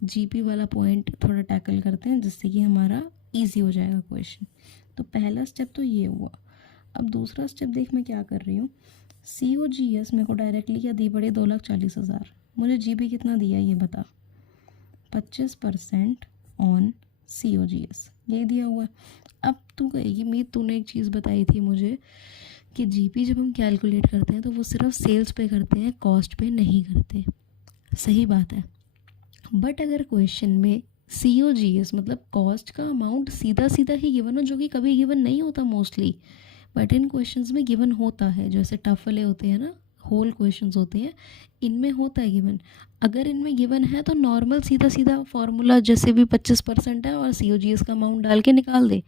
जीपी वाला पॉइंट थोड़ा टैकल करते हैं, जिससे कि हमारा इजी हो जाएगा क्वेश्चन। तो पहला स्टेप तो ये हुआ। अब दूसरा स्टेप देख मैं क्या कर रही हूँ। COGS मेरे को डायरेक्टली क्या दी पड़ी, 2,40,000। मुझे जीपी कितना दिया ये बता, 25% ऑन COGS, यही दिया हुआ है। अब तू कहेगी मीत तूने एक चीज़ बताई थी मुझे कि जीपी जब हम कैलकुलेट करते हैं तो वो सिर्फ सेल्स पे करते हैं, कॉस्ट पे नहीं करते। सही बात है, बट अगर क्वेश्चन में COGS मतलब कॉस्ट का अमाउंट सीधा सीधा ही गिवन हो, जो कि कभी गिवन नहीं होता मोस्टली, बट इन क्वेश्चंस में गिवन होता है, जैसे टफ वाले होते हैं ना, होल क्वेश्चंस होते हैं, इनमें होता है गिवन। अगर इनमें गिवन है तो नॉर्मल सीधा सीधा फार्मूला जैसे भी 25% है और COGS का अमाउंट डाल के निकाल दे।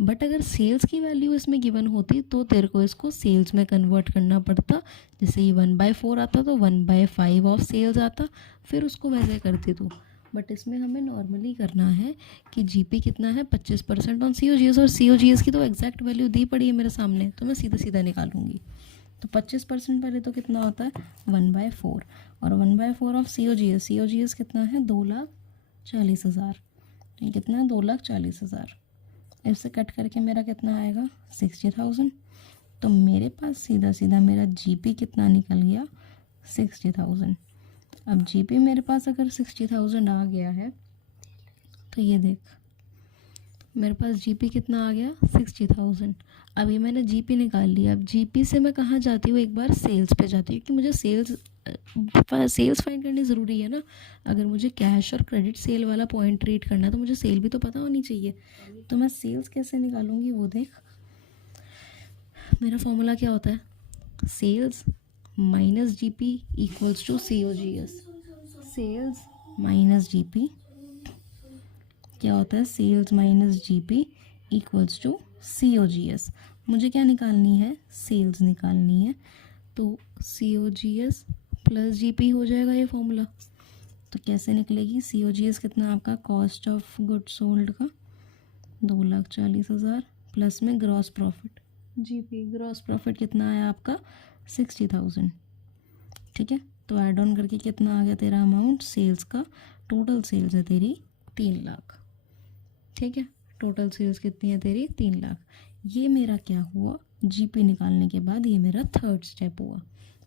बट अगर सेल्स की वैल्यू इसमें गिवन होती तो तेरे को इसको सेल्स में कन्वर्ट करना पड़ता। जैसे ये 1/4 आता तो 1/5 ऑफ सेल्स आता, फिर उसको वैसे करती तू। बट इसमें हमें नॉर्मली करना है कि जीपी कितना है, 25% ऑन COGS, और COGS की तो एग्जैक्ट वैल्यू दी पड़ी है मेरे सामने, तो मैं सीधा सीधा निकालूंगी। तो 25% पहले तो कितना होता है 1/4, और 1/4 ऑफ COGS कितना है 2,40,000। ये कितना है 2,40,000। इससे कट करके मेरा कितना आएगा 60,000। तो मेरे पास सीधा सीधा मेरा जीपी कितना निकल गया 60,000। अब जीपी मेरे पास अगर 60,000 आ गया है तो ये देख मेरे पास जीपी कितना आ गया 60,000। अभी मैंने जीपी निकाल लिया। अब जीपी से मैं कहाँ जाती हूँ, एक बार सेल्स पे जाती हूँ, क्योंकि मुझे सेल्स फाइंड करनी ज़रूरी है ना। अगर मुझे कैश और क्रेडिट सेल वाला पॉइंट ट्रीट करना है तो मुझे सेल भी तो पता होनी चाहिए। तो मैं सेल्स कैसे निकालूंगी वो देख। मेरा फॉर्मूला क्या होता है, sales minus GP equals to COGS। Sales minus GP क्या होता है, sales minus GP equals to COGS। मुझे क्या निकालनी है, सेल्स निकालनी है, तो COGS प्लस जीपी हो जाएगा ये फॉर्मूला। तो कैसे निकलेगी, COGS कितना आपका, कॉस्ट ऑफ गुड सोल्ड का 2,40,000 प्लस में gross profit, GP gross profit कितना आया आपका 60,000। ठीक है, तो ऐड ऑन करके कितना आ गया तेरा अमाउंट सेल्स का, टोटल सेल्स है तेरी 3 लाख। ठीक है, टोटल सेल्स कितनी है तेरी 3 लाख। ये मेरा क्या हुआ, जीपी निकालने के बाद ये मेरा थर्ड स्टेप हुआ।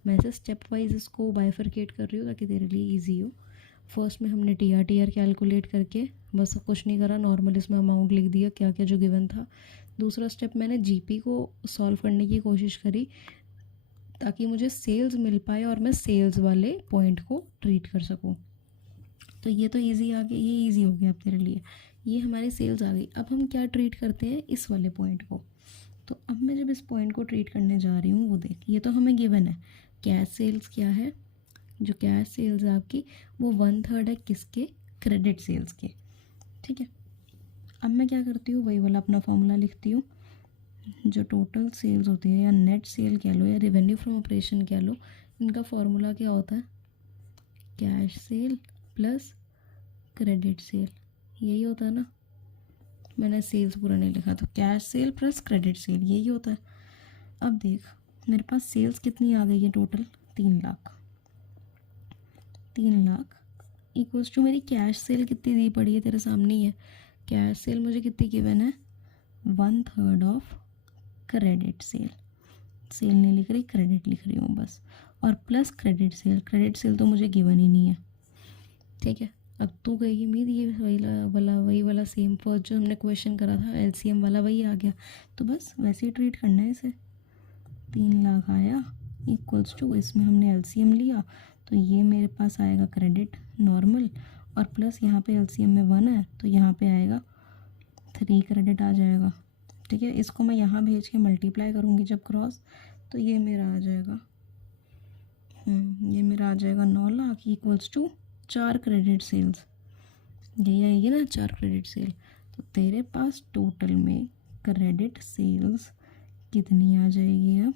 मैं ऐसे स्टेप वाइज इसको बाइफरकेट कर रही हूँ ताकि तेरे लिए इजी हो। फर्स्ट में हमने TR कैलकुलेट करके बस कुछ नहीं करा, नॉर्मल इसमें अमाउंट लिख दिया क्या क्या जो गिवन था। दूसरा स्टेप मैंने जीपी को सॉल्व करने की कोशिश करी ताकि मुझे सेल्स मिल पाए और मैं सेल्स वाले पॉइंट को ट्रीट कर सकूँ। तो ये तो इजी आ गया, ये इजी हो गया अब तेरे लिए। ये हमारी सेल्स आ गई। अब हम क्या ट्रीट करते हैं, इस वाले पॉइंट को। तो अब मैं जब इस पॉइंट को ट्रीट करने जा रही हूँ वो देख, ये तो हमें गिवन है कैश सेल्स क्या है, जो कैश सेल्स है आपकी वो 1/3 है किसके, क्रेडिट सेल्स के। ठीक है, अब मैं क्या करती हूँ, वही वाला अपना फॉर्मूला लिखती हूँ। जो टोटल सेल्स होती है या नेट सेल कह लो या रेवेन्यू फ्रॉम ऑपरेशन कह लो, इनका फॉर्मूला क्या होता है, cash cell plus credit sale, यही होता है ना। मैंने सेल्स पूरा नहीं लिखा, तो cash cell plus credit sale यही होता है। अब देख मेरे पास सेल्स कितनी आ गई है total 3 lakh. 3 lakh equals to मेरी कैश सेल कितनी दी पड़ी है तेरे सामने ही है। कैश सेल मुझे कितनी गिवन है 1/3 ऑफ क्रेडिट सेल। सेल नहीं लिख रही, क्रेडिट लिख रही हूँ बस, और प्लस क्रेडिट सेल तो मुझे गिवन ही नहीं है। ठीक है, अब तू कहेगी मीत ये वही वाला सेम फर्स्ट जो हमने क्वेश्चन करा था LCM वाला वही आ गया, तो बस वैसे ही ट्रीट करना है इसे। 3 लाख आया इक्वल्स टू, इसमें हमने LCM लिया तो ये मेरे पास आएगा क्रेडिट नॉर्मल, और प्लस यहाँ पे LCM में 1 है तो यहाँ पे आएगा 3 क्रेडिट आ जाएगा। ठीक है, इसको मैं यहाँ भेज के मल्टीप्लाई करूँगी जब क्रॉस, तो ये मेरा आ जाएगा ये मेरा आ जाएगा 9 lakh equals to 4 credit sales. यही आएगी ना 4 क्रेडिट सेल। तो तेरे पास टोटल में क्रेडिट सेल्स कितनी आ जाएगी अब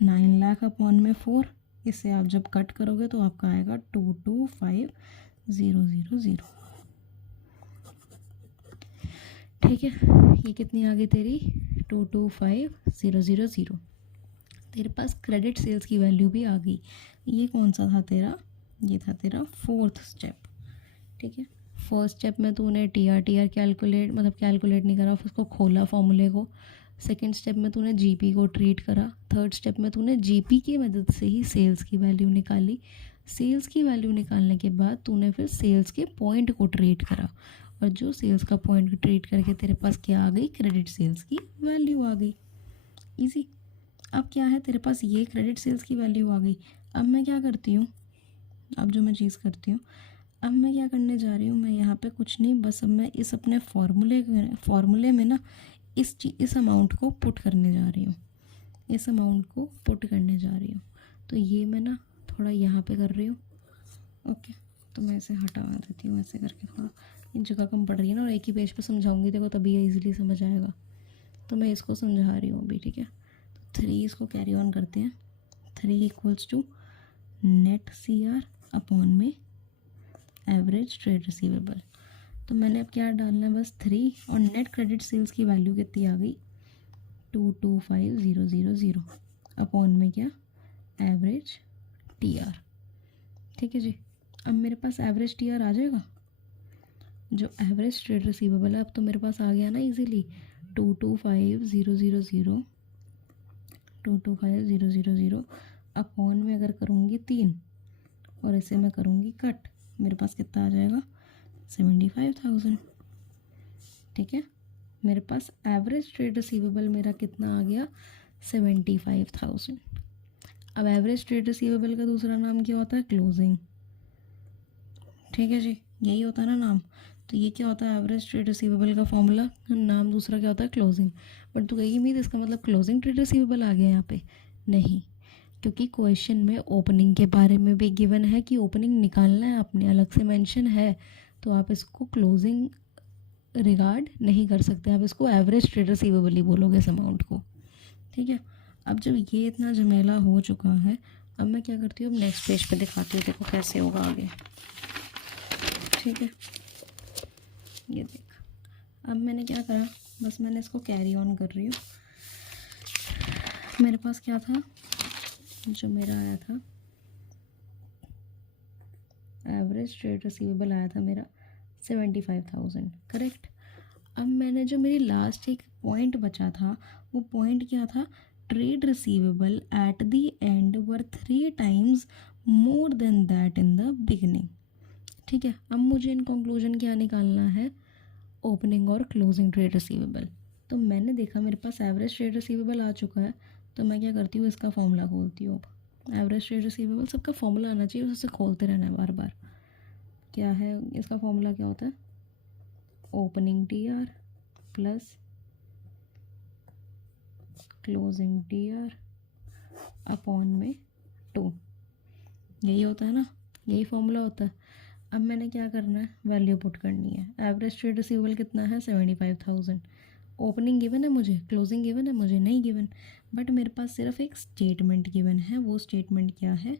9 लाख अपॉन में 4। इसे आप जब कट करोगे तो आपका आएगा 225000। ठीक है, ये कितनी आ गई तेरी 225000। तेरे पास क्रेडिट सेल्स की वैल्यू भी आ गई। ये कौन सा था तेरा, ये था तेरा फोर्थ स्टेप। ठीक है, फर्स्ट स्टेप में तूने टी आर कैलकुलेट नहीं करा, फिर उसको खोला फॉर्मूले को। सेकंड स्टेप में तूने जीपी को ट्रीट करा। थर्ड स्टेप में तूने जीपी की मदद से ही सेल्स की वैल्यू निकाली। सेल्स की वैल्यू निकालने के बाद तूने फिर सेल्स के पॉइंट को ट्रीट करा, और जो सेल्स का पॉइंट ट्रीट करके तेरे पास क्या आ गई, क्रेडिट सेल्स की वैल्यू आ गई। इजी। अब क्या है, तेरे पास ये क्रेडिट सेल्स की वैल्यू आ गई। अब मैं क्या करती हूँ, अब जो मैं चीज़ करती हूँ, अब मैं क्या करने जा रही हूँ, मैं यहाँ पे कुछ नहीं, बस अब मैं इस अपने फॉर्मूले में ना इस अमाउंट को पुट करने जा रही हूँ, इस अमाउंट को पुट करने जा रही हूँ। तो ये मैं ना थोड़ा यहाँ पे कर रही हूँ। ओके, तो मैं इसे हटा देती हूँ ऐसे करके, थोड़ा इन जगह कम पड़ रही है ना, और एक ही पेज पे समझाऊंगी देखो, तभी ये ईजिली समझ आएगा। तो मैं इसको समझा रही हूँ अभी। ठीक है, तो 3 इसको कैरी ऑन करते हैं। 3 equals to net CR upon में एवरेज ट्रेड रिसीवेबल। तो मैंने अब क्या डालना है, बस 3, और नेट क्रेडिट सेल्स की वैल्यू कितनी आ गई 225000 अपॉन में क्या, एवरेज TR। ठीक है जी, अब मेरे पास एवरेज TR आ जाएगा, जो एवरेज ट्रेड रिसीवेबल है। अब तो मेरे पास आ गया ना इजीली 225000 अपॉन में अगर करूँगी 3 और इसे मैं करूँगी कट, मेरे पास कितना आ जाएगा 75,000। ठीक है, मेरे पास एवरेज ट्रेड रिसीवेबल मेरा कितना आ गया 75,000। अब एवरेज ट्रेड रिसीवेबल का दूसरा नाम क्या होता है, क्लोजिंग। ठीक है जी, यही होता है ना नाम। तो ये क्या होता है, एवरेज ट्रेड रिसीवेबल का फॉर्मूला, नाम दूसरा क्या होता है, क्लोजिंग। बट तू कहेगी मीत इसका मतलब क्लोजिंग ट्रेड रिसीवेबल आ गया यहाँ पे, नहीं, क्योंकि क्वेश्चन में ओपनिंग के बारे में भी गिवन है कि ओपनिंग निकालना है, आपने अलग से मेंशन है, तो आप इसको क्लोजिंग रिगार्ड नहीं कर सकते, आप इसको एवरेज ट्रेड रिसीवेबल ही बोलोगे इस अमाउंट को। ठीक है, अब जब ये इतना झमेला हो चुका है, अब मैं क्या करती हूँ, अब नेक्स्ट पेज पे दिखाती हूँ, देखो कैसे होगा आगे। ठीक है, ये देख, अब मैंने क्या करा, बस मैंने इसको कैरी ऑन कर रही हूँ। मेरे पास क्या था, जो मेरा आया था एवरेज ट्रेड रिसीवेबल आया था मेरा 75,000, करेक्ट। अब मैंने जो मेरी लास्ट एक पॉइंट बचा था, वो पॉइंट क्या था, trade receivable at the end were 3 times more than that in the beginning. ठीक है, अब मुझे इन कंक्लूजन क्या निकालना है, ओपनिंग और क्लोजिंग ट्रेड रिसीवेबल। तो मैंने देखा मेरे पास एवरेज ट्रेड रिसीवेबल आ चुका है, तो मैं क्या करती हूँ, इसका फॉर्मूला खोलती हूँ। अब एवरेज ट्रेड रिसीवेबल सबका फॉर्मूला आना चाहिए, उससे खोलते रहना है बार बार। क्या है इसका फॉर्मूला, क्या होता है, opening TR plus closing TR upon में 2। यही होता है ना, यही फॉर्मूला होता है। अब मैंने क्या करना है, वैल्यू पुट करनी है। एवरेज ट्रेड रिसीवेबल कितना है 75,000। ओपनिंग गिवन है मुझे, क्लोजिंग गिवन है मुझे, नहीं गिवन, बट मेरे पास सिर्फ एक स्टेटमेंट गिवन है। वो स्टेटमेंट क्या है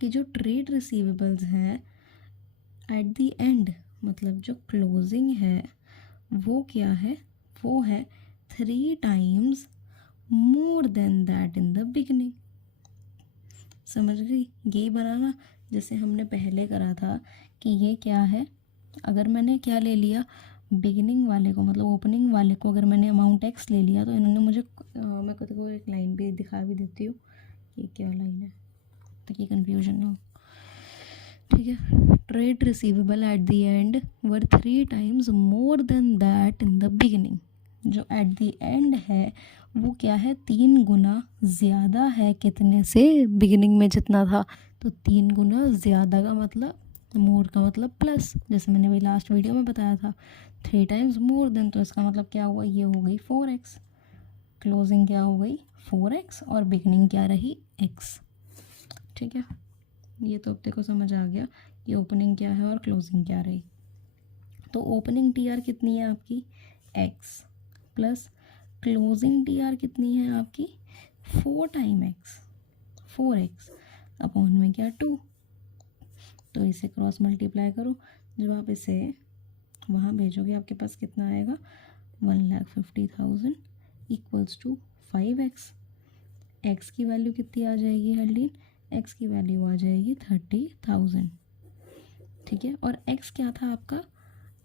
कि जो ट्रेड रिसीवेबल्स है एट द एंड, मतलब जो क्लोजिंग है वो क्या है, वो है 3 times more than that in the beginning. समझ गई, यही बनाना जैसे हमने पहले करा था कि ये क्या है, अगर मैंने क्या ले लिया, बिगिनिंग वाले को, मतलब ओपनिंग वाले को अगर मैंने अमाउंट X ले लिया, तो इन्होंने मुझे मैं खुद को एक लाइन भी दिखा भी देती हूँ, ये क्या लाइन है ताकि कन्फ्यूजन ना हो। ठीक है, trade receivable at the end were 3 times more than that in the beginning. जो एट द एंड है वो क्या है, 3 गुना ज़्यादा है, कितने से, बिगिनिंग में जितना था, तो 3 गुना ज़्यादा का मतलब मोर का मतलब प्लस, जैसे मैंने वही लास्ट वीडियो में बताया था 3 टाइम्स मोर देन, तो इसका मतलब क्या हुआ, ये हो गई 4x। क्लोजिंग क्या हो गई 4x और बिगनिंग क्या रही x। ठीक है, ये तो अब देखो समझ आ गया कि ओपनिंग क्या है और क्लोजिंग क्या रही। तो ओपनिंग टी आर कितनी है आपकी x plus closing T R कितनी है आपकी 4 टाइम x, 4x अपॉन में क्या 2। तो इसे क्रॉस मल्टीप्लाई करो, जब आप इसे वहाँ भेजोगे आपके पास कितना आएगा 1,50,000 इक्वल्स टू 5x। x की वैल्यू कितनी आ जाएगी हर्लीन, x की वैल्यू आ जाएगी 30,000। ठीक है, और x क्या था आपका,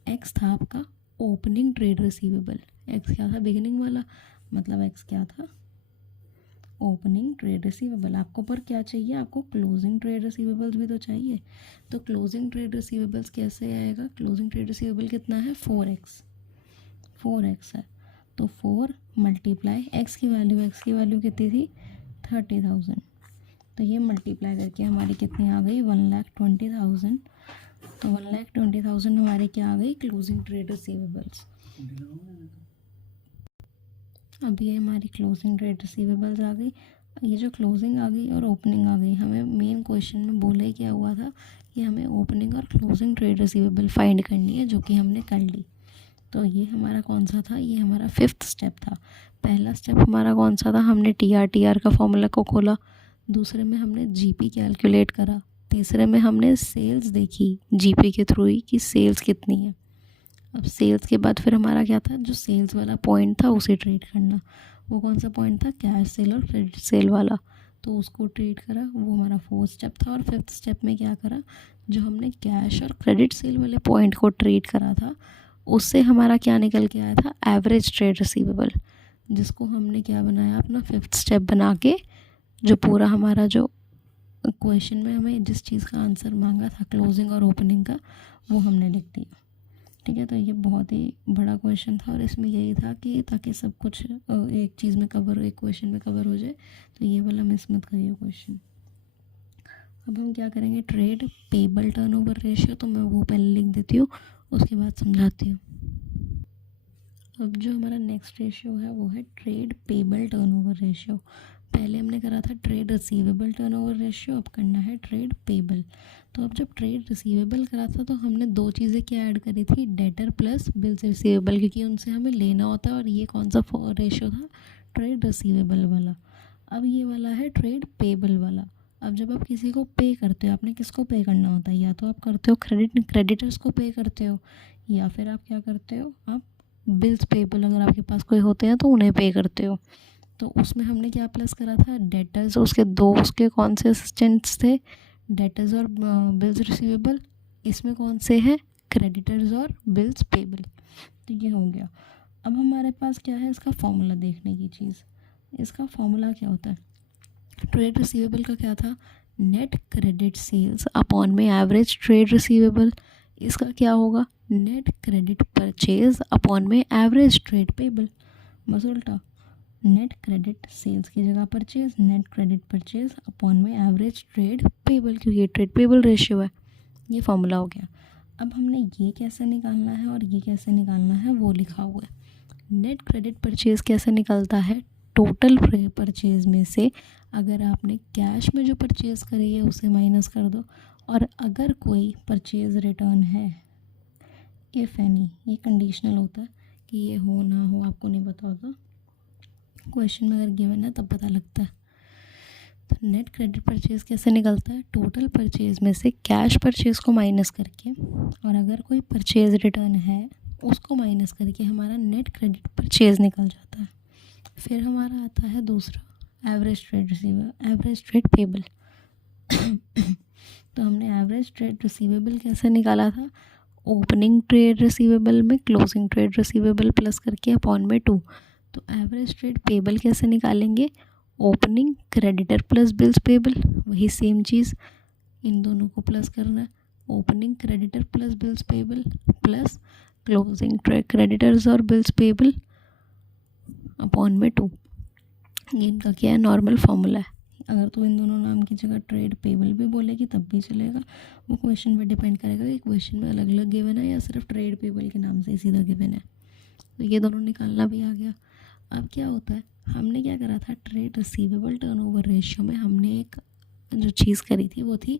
x था आपका ओपनिंग ट्रेड रिसीवेबल, x क्या था बिगिनिंग वाला, मतलब x क्या था ओपनिंग ट्रेड रिसीवेबल। आपको पर क्या चाहिए, आपको क्लोजिंग ट्रेड रिसीवेबल्स भी तो चाहिए। तो क्लोजिंग ट्रेड रिसीवेबल्स कैसे आएगा, क्लोजिंग ट्रेड रिसीवेबल कितना है 4x, 4x है, तो 4 मल्टीप्लाई x की वैल्यू कितनी थी 30,000, तो ये मल्टीप्लाई करके हमारी कितनी आ गई 1,20,000। तो 1,20,000 हमारे क्या आ गई क्लोजिंग ट्रेड रिसीवेबल्स। अब ये हमारी क्लोजिंग ट्रेड रिसीवेबल्स आ गई। ये जो क्लोजिंग आ गई और ओपनिंग आ गई, हमें मेन क्वेश्चन में बोला ही क्या हुआ था कि हमें ओपनिंग और क्लोजिंग ट्रेड रिसीवेबल फाइंड करनी है, जो कि हमने कर ली। तो ये हमारा कौन सा था, ये हमारा 5th स्टेप था। पहला स्टेप हमारा कौन सा था, हमने टी आर का फॉर्मूला को खोला, दूसरे में हमने जीपी कैलकुलेट करा, तीसरे में हमने सेल्स देखी जीपी के थ्रू ही कि सेल्स कितनी है। अब सेल्स के बाद फिर हमारा क्या था, जो सेल्स वाला पॉइंट था उसे ट्रेड करना। वो कौन सा पॉइंट था, कैश सेल और क्रेडिट सेल वाला, तो उसको ट्रेड करा, वो हमारा 4th स्टेप था। और 5th स्टेप में क्या करा, जो हमने कैश और क्रेडिट सेल वाले पॉइंट को ट्रेड करा था उससे हमारा क्या निकल के आया था एवरेज ट्रेड रिसीवेबल, जिसको हमने क्या बनाया अपना 5th स्टेप बना के, जो पूरा हमारा जो क्वेश्चन में हमें जिस चीज़ का आंसर मांगा था क्लोजिंग और ओपनिंग का, वो हमने लिख दिया। ठीक है, तो ये बहुत ही बड़ा क्वेश्चन था और इसमें यही था कि ताकि सब कुछ एक चीज़ में कवर, एक क्वेश्चन में कवर हो जाए, तो ये वाला मिस मत करिए क्वेश्चन। अब हम क्या करेंगे, ट्रेड पेबल टर्नओवर रेशियो, तो मैं वो पहले लिख देती हूँ, उसके बाद समझाती हूँ। अब जो हमारा नेक्स्ट रेशियो है वो है ट्रेड पेबल टर्नओवर रेशियो। पहले हमने करा था ट्रेड रिसीवेबल टर्नओवर रेशियो, अब करना है ट्रेड पेबल। तो अब जब ट्रेड रिसीवेबल करा था तो हमने दो चीज़ें क्या ऐड करी थी, डेटर प्लस बिल्स रिसीवेबल, क्योंकि उनसे हमें लेना होता है, और ये कौन सा रेशियो था ट्रेड रिसीवेबल वाला। अब ये वाला है ट्रेड पेबल वाला। अब जब आप किसी को पे करते हो, आपने किसको पे करना होता है, या तो आप करते हो क्रेडिटर्स को पे करते हो, या फिर आप क्या करते हो, आप बिल्स पेबल अगर आपके पास कोई होते हैं तो उन्हें पे करते हो। तो उसमें हमने क्या प्लस करा था, डेटर्स, उसके कौन से असिस्टेंट्स थे, डेटर्स और बिल्स रिसीवेबल। इसमें कौन से हैं, क्रेडिटर्स और बिल्स पेबल। तो ये हो गया। अब हमारे पास क्या है, इसका फॉर्मूला देखने की चीज़। इसका फॉर्मूला क्या होता है, ट्रेड रिसीवेबल का क्या था, नेट क्रेडिट सेल्स अपॉन में एवरेज ट्रेड रिसीवेबल। इसका क्या होगा, नेट क्रेडिट परचेज अपॉन में एवरेज ट्रेड पेबल। बस उल्टा, नेट क्रेडिट सेल्स की जगह purchase, net credit purchase upon में एवरेज ट्रेड पेबल, क्योंकि ये ट्रेड पेबल रेशियो है। ये फॉर्मूला हो गया। अब हमने ये कैसे निकालना है और ये कैसे निकालना है वो लिखा हुआ है। नेट क्रेडिट परचेज कैसे निकलता है, टोटल परचेज में से अगर आपने कैश में जो परचेज़ करी है उसे माइनस कर दो, और अगर कोई परचेज़ रिटर्न है, इफ़ एनी, ये कंडीशनल होता है कि ये हो ना हो आपको नहीं पता होता, क्वेश्चन में अगर गिवन है तब पता लगता है। तो नेट क्रेडिट परचेज़ कैसे निकलता है, टोटल परचेज़ में से कैश परचेज़ को माइनस करके, और अगर कोई परचेज़ रिटर्न है उसको माइनस करके हमारा नेट क्रेडिट परचेज़ निकल जाता है। फिर हमारा आता है दूसरा एवरेज ट्रेड पेबल। तो हमने एवरेज ट्रेड रिसीवेबल कैसे निकाला था, ओपनिंग ट्रेड रिसीवेबल में क्लोजिंग ट्रेड रिसीवेबल प्लस करके अपॉन में 2। तो एवरेज ट्रेड पेबल कैसे निकालेंगे, opening creditor plus bills payable, वही सेम चीज़, इन दोनों को प्लस करना है, opening creditor plus bills payable plus closing trade creditors और बिल्स पेबल अपॉन में 2। ये इनका क्या है, नॉर्मल फार्मूला है। अगर तो इन दोनों नाम की जगह ट्रेड पेबल भी बोलेगी तब भी चलेगा। वो क्वेश्चन पे डिपेंड करेगा कि क्वेश्चन में अलग अलग गिवन है या सिर्फ ट्रेड पेबल के नाम से ही सीधा गिवन है। तो ये दोनों निकालना भी आ गया। अब क्या होता है, हमने क्या करा था, ट्रेड रिसीवेबल टर्नओवर रेशियो में हमने एक जो चीज़ करी थी वो थी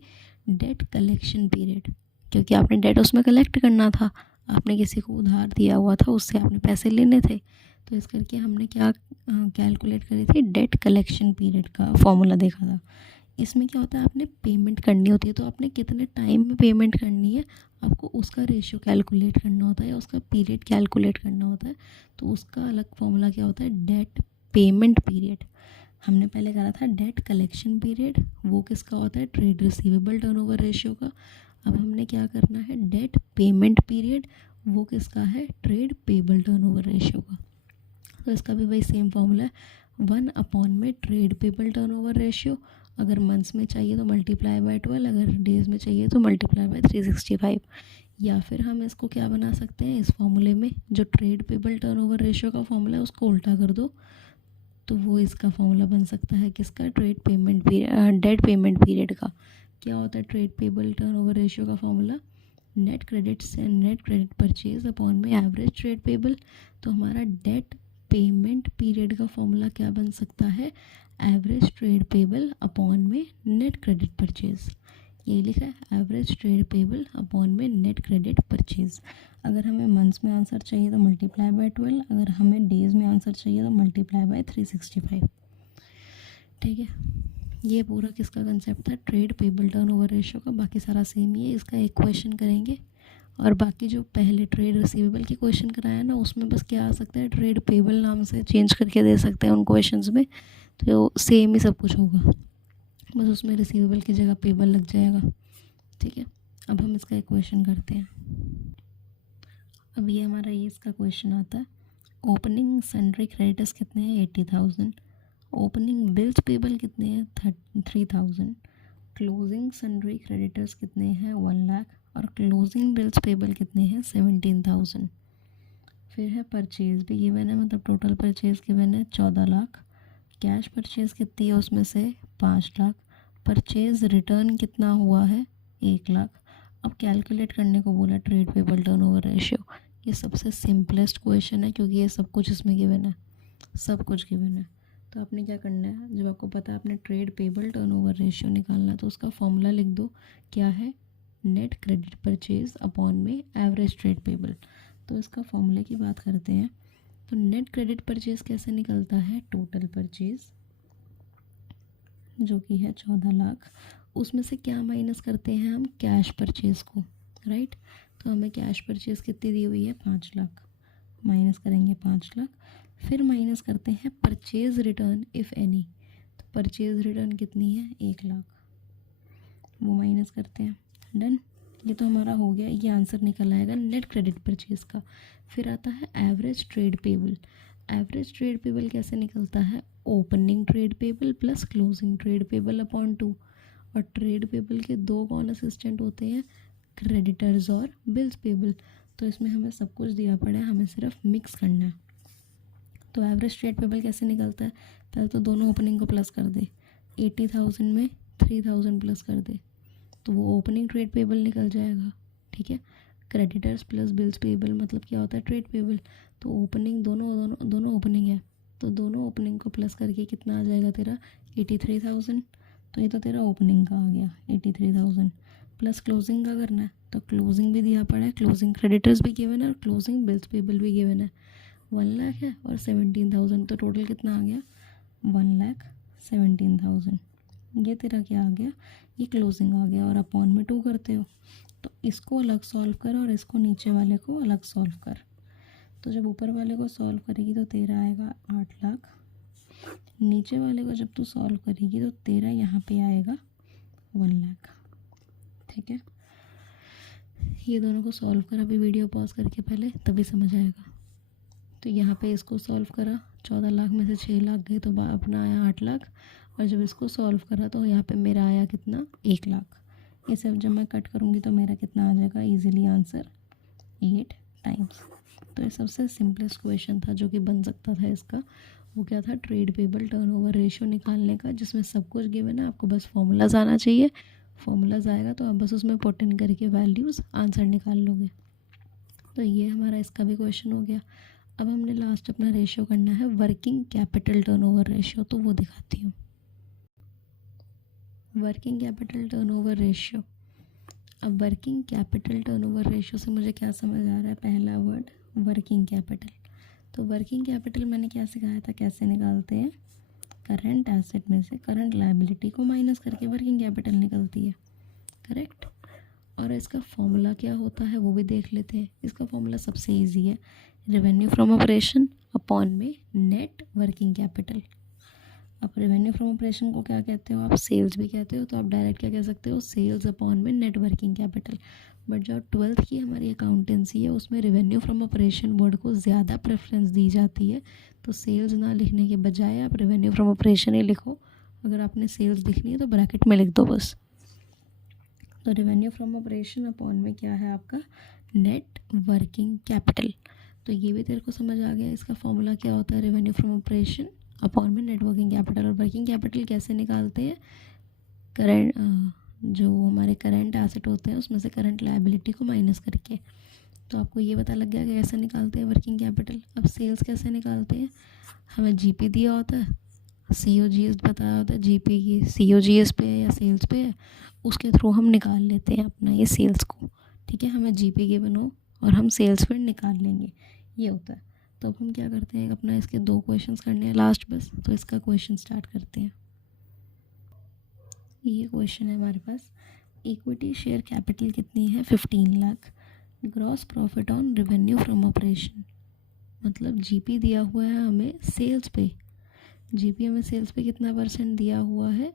डेट कलेक्शन पीरियड, क्योंकि आपने डेट उसमें कलेक्ट करना था, आपने किसी को उधार दिया हुआ था, उससे आपने पैसे लेने थे। तो इस करके हमने क्या कैलकुलेट करी थी, डेट कलेक्शन पीरियड का फॉर्मूला देखा था। इसमें क्या होता है, आपने पेमेंट करनी होती है, तो आपने कितने टाइम में पेमेंट करनी है आपको उसका रेशियो कैलकुलेट करना होता है या उसका पीरियड कैलकुलेट करना होता है। तो उसका अलग फॉर्मूला क्या होता है, डेट पेमेंट पीरियड। हमने पहले करा था डेट कलेक्शन पीरियड, वो किसका होता है, ट्रेड रिसीवेबल टर्नओवर रेशियो का। अब हमने क्या करना है, डेट पेमेंट पीरियड, वो किसका है, ट्रेड पेबल टर्नओवर रेशियो का। तो इसका भी भाई सेम फॉर्मूला है, 1 में ट्रेड पेबल टर्नओवर रेशियो, अगर मंथ्स में चाहिए तो मल्टीप्लाई बाय 12, अगर डेज में चाहिए तो मल्टीप्लाई बाय 365। या फिर हम इसको क्या बना सकते हैं, इस फॉर्मूले में जो ट्रेड पेबल टर्नओवर रेशियो का फॉर्मूला है उसको उल्टा कर दो, तो वो इसका फॉर्मूला बन सकता है किसका, trade payment period, debt payment period का। क्या होता है ट्रेड पेबल टर्नओवर रेशियो का formula, net credits and net credit purchase upon में एवरेज ट्रेड पेबल। तो हमारा डेट पेमेंट पीरियड का फॉर्मूला क्या बन सकता है, एवरेज ट्रेड पेबल अपॉन में नेट क्रेडिट परचेज। यही लिखा है, एवरेज ट्रेड पेबल अपॉन में नेट क्रेडिट परचेज। अगर हमें मंथ्स में आंसर चाहिए तो मल्टीप्लाई बाय 12, अगर हमें डेज में आंसर चाहिए तो मल्टीप्लाई बाय 365। ठीक है, ये पूरा किसका कंसेप्ट था, ट्रेड पेबल टर्नओवर रेशियो का। बाकी सारा सेम ही है, इसका एक क्वेश्चन करेंगे और बाकी जो पहले ट्रेड रिसीवेबल के क्वेश्चन कराया ना उसमें बस क्या आ सकता है, ट्रेड पेबल नाम से चेंज करके दे सकते हैं उन क्वेश्चंस में, तो सेम ही सब कुछ होगा, बस उसमें रिसीवेबल की जगह पेबल लग जाएगा। ठीक है, अब हम इसका एक क्वेश्चन करते हैं। अब ये हमारा ये इसका क्वेश्चन आता है, ओपनिंग सन्ड्री क्रेडिटर्स कितने हैं, 80,000। ओपनिंग बिल्स पेबल कितने हैं, 3,000। क्लोजिंग सन्ड्री क्रेडिटर्स कितने हैं, 1 लाख। और क्लोजिंग बिल्स पेबल कितने हैं, 17,000। फिर है परचेज भी गिवन है, मतलब टोटल परचेज गिवन है 14 लाख। कैश परचेज कितनी है उसमें से, 5 लाख। परचेज रिटर्न कितना हुआ है, 1 लाख। अब कैलकुलेट करने को बोला ट्रेड पेबल टर्नओवर रेशियो। ये सबसे सिंपलेस्ट क्वेश्चन है क्योंकि ये सब कुछ इसमें गिवन है, सब कुछ गिवन है। तो आपने क्या करना है, जब आपको पता है आपने ट्रेड पेबल टर्नओवर रेशियो निकालना है तो उसका फॉर्मूला लिख दो, क्या है, नेट क्रेडिट परचेज अपॉन में एवरेज ट्रेड पेबल। तो इसका फॉर्मूले की बात करते हैं, तो नेट क्रेडिट परचेज कैसे निकलता है, टोटल परचेज जो कि है 14 लाख, उसमें से क्या माइनस करते हैं हम, कैश परचेज को, राइट। तो हमें कैश परचेज कितनी दी हुई है, 5 लाख, माइनस करेंगे 5 लाख। फिर माइनस करते हैं परचेज रिटर्न इफ़ एनी, तो परचेज रिटर्न कितनी है, 1 लाख, वो माइनस करते हैं, डन। ये तो हमारा हो गया, ये आंसर निकल आएगा नेट क्रेडिट परचेज का। फिर आता है average trade payable. Average trade payable कैसे निकलता है, opening trade payable plus closing trade payable upon 2। और ट्रेड पेबल के दो कौन असिस्टेंट होते हैं, क्रेडिटर्स और बिल्स पेबल। तो इसमें हमें सब कुछ दिया पड़ा है, हमें सिर्फ मिक्स करना है। तो एवरेज ट्रेड पेबल कैसे निकलता है, पहले तो दोनों ओपनिंग को प्लस कर दे, 80,000 में 3,000 प्लस कर दे तो वो ओपनिंग ट्रेड पेबल निकल जाएगा। ठीक है, क्रेडिटर्स प्लस बिल्स पेबल मतलब क्या होता है, ट्रेड पेबल। तो ओपनिंग दोनों दोनों दोनों ओपनिंग है, तो दोनों ओपनिंग को प्लस करके कितना आ जाएगा तेरा, 83,000। तो ये तो तेरा ओपनिंग का आ गया 83,000, प्लस क्लोजिंग का करना है तो क्लोजिंग भी दिया पड़ा है, क्लोजिंग क्रेडिटर्स भी गिवन है और क्लोजिंग बिल्स पेबल भी गिवन है। 1 लाख है और 17,000, तो टोटल कितना आ गया, 1,17,000। ये तेरा क्या आ गया, ये क्लोजिंग आ गया। और अपॉन में 2 करते हो तो इसको अलग सॉल्व कर और इसको नीचे वाले को अलग सॉल्व कर। तो जब ऊपर वाले को सॉल्व करेगी तो तेरा आएगा 8 लाख, नीचे वाले को जब तू सॉल्व करेगी तो तेरा यहाँ पे आएगा 1 लाख। ठीक है, ये दोनों को सॉल्व कर, अभी वीडियो पॉज करके पहले, तभी समझ आएगा। तो यहाँ पे इसको सॉल्व करा, 14 लाख में से 6 लाख गए तो अपना आया 8 लाख। और जब इसको सॉल्व करा तो यहाँ पे मेरा आया कितना, 1 लाख। इसे जब मैं कट करूँगी तो मेरा कितना आ जाएगा, इजीली आंसर 8 टाइम्स। तो ये सबसे सिंपलेस्ट क्वेश्चन था जो कि बन सकता था इसका, वो क्या था, ट्रेड पेबल टर्नओवर रेशियो निकालने का, जिसमें सब कुछ गिवन है, आपको बस फॉर्मूलाज आना चाहिए। फॉर्मूलाज आएगा तो आप बस उसमें पुट इन करके वैल्यूज़ आंसर निकाल लोगे। तो ये हमारा इसका भी क्वेश्चन हो गया। अब हमने लास्ट अपना रेशियो करना है वर्किंग कैपिटल टर्नओवर रेशियो, तो वो दिखाती हूँ। Working capital turnover ratio. अब वर्किंग कैपिटल टर्नओवर रेशियो से मुझे क्या समझ आ रहा है, पहला वर्ड वर्किंग कैपिटल। तो वर्किंग कैपिटल मैंने क्या सिखाया था, कैसे निकालते हैं, करंट एसेट में से करंट लायबिलिटी को माइनस करके वर्किंग कैपिटल निकलती है, करेक्ट। और इसका फॉर्मूला क्या होता है वो भी देख लेते हैं। इसका फॉर्मूला सबसे इजी है, रेवेन्यू फ्रॉम ऑपरेशन अपॉन में नेट वर्किंग कैपिटल। अब रेवेन्यू फ्रॉम ऑपरेशन को क्या कहते हो आप, सेल्स भी कहते हो, तो आप डायरेक्ट क्या कह सकते हो, सेल्स अपॉन में नेट वर्किंग कैपिटल। बट जो 12th की हमारी अकाउंटेंसी है उसमें रेवेन्यू फ्रॉम ऑपरेशन वर्ड को ज़्यादा प्रेफरेंस दी जाती है, तो सेल्स ना लिखने के बजाय आप रेवेन्यू फ्रॉम ऑपरेशन ही लिखो। अगर आपने सेल्स लिखनी है तो ब्रैकेट में लिख दो बस। तो रेवेन्यू फ्रॉम ऑपरेशन अपॉन में क्या है आपका, नेट वर्किंग कैपिटल। तो ये भी तेरे को समझ आ गया, इसका फॉर्मूला क्या होता है, रेवेन्यू फ्रॉम ऑपरेशन अपॉन में नेट वर्किंग कैपिटल। और वर्किंग कैपिटल कैसे निकालते हैं, करंट जो हमारे करंट एसेट होते हैं उसमें से करंट लायबिलिटी को माइनस करके। तो आपको ये पता लग गया कि कैसे निकालते हैं वर्किंग कैपिटल। अब सेल्स कैसे निकालते हैं, हमें जीपी दिया होता है, सीओजीएस बताया होता है, जीपी की सीओजीएस पे है या सेल्स पे है, उसके थ्रू हम निकाल लेते हैं अपना ये सेल्स को, ठीक है। हमें जीपी गिवन हो और हम सेल्स पे निकाल लेंगे, ये होता है। तो अब हम क्या करते हैं, अपना इसके 2 क्वेश्चंस करने हैं लास्ट बस। तो इसका क्वेश्चन स्टार्ट करते हैं। ये क्वेश्चन है हमारे पास, इक्विटी शेयर कैपिटल कितनी है, 15 lakh. Gross profit on revenue from operation, मतलब जीपी दिया हुआ है हमें सेल्स पे, जीपी हमें सेल्स पे कितना परसेंट दिया हुआ है,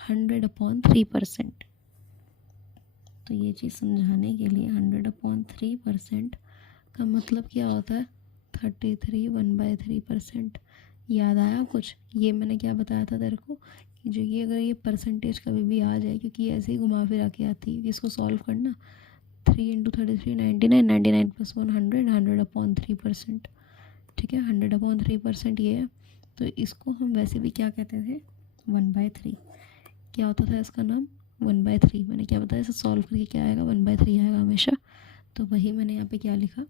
100/3%। तो ये चीज़ समझाने के लिए 100/3% का मतलब क्या होता है, 33 1/3%। याद आया कुछ, ये मैंने क्या बताया था तेरे को कि जो ये अगर ये परसेंटेज कभी भी आ जाए, क्योंकि ये ऐसे ही घुमा फिरा के आती है, कि इसको सॉल्व करना, 3 × 33 99, 99 + 100, 100/3%, ठीक है। 100/3% ये है। तो इसको हम वैसे भी क्या कहते थे, 1/3। क्या होता था इसका नाम, 1/3। मैंने क्या बताया, इसे सॉल्व करके क्या आएगा, 1/3 आएगा हमेशा। तो वही मैंने यहाँ पे क्या लिखा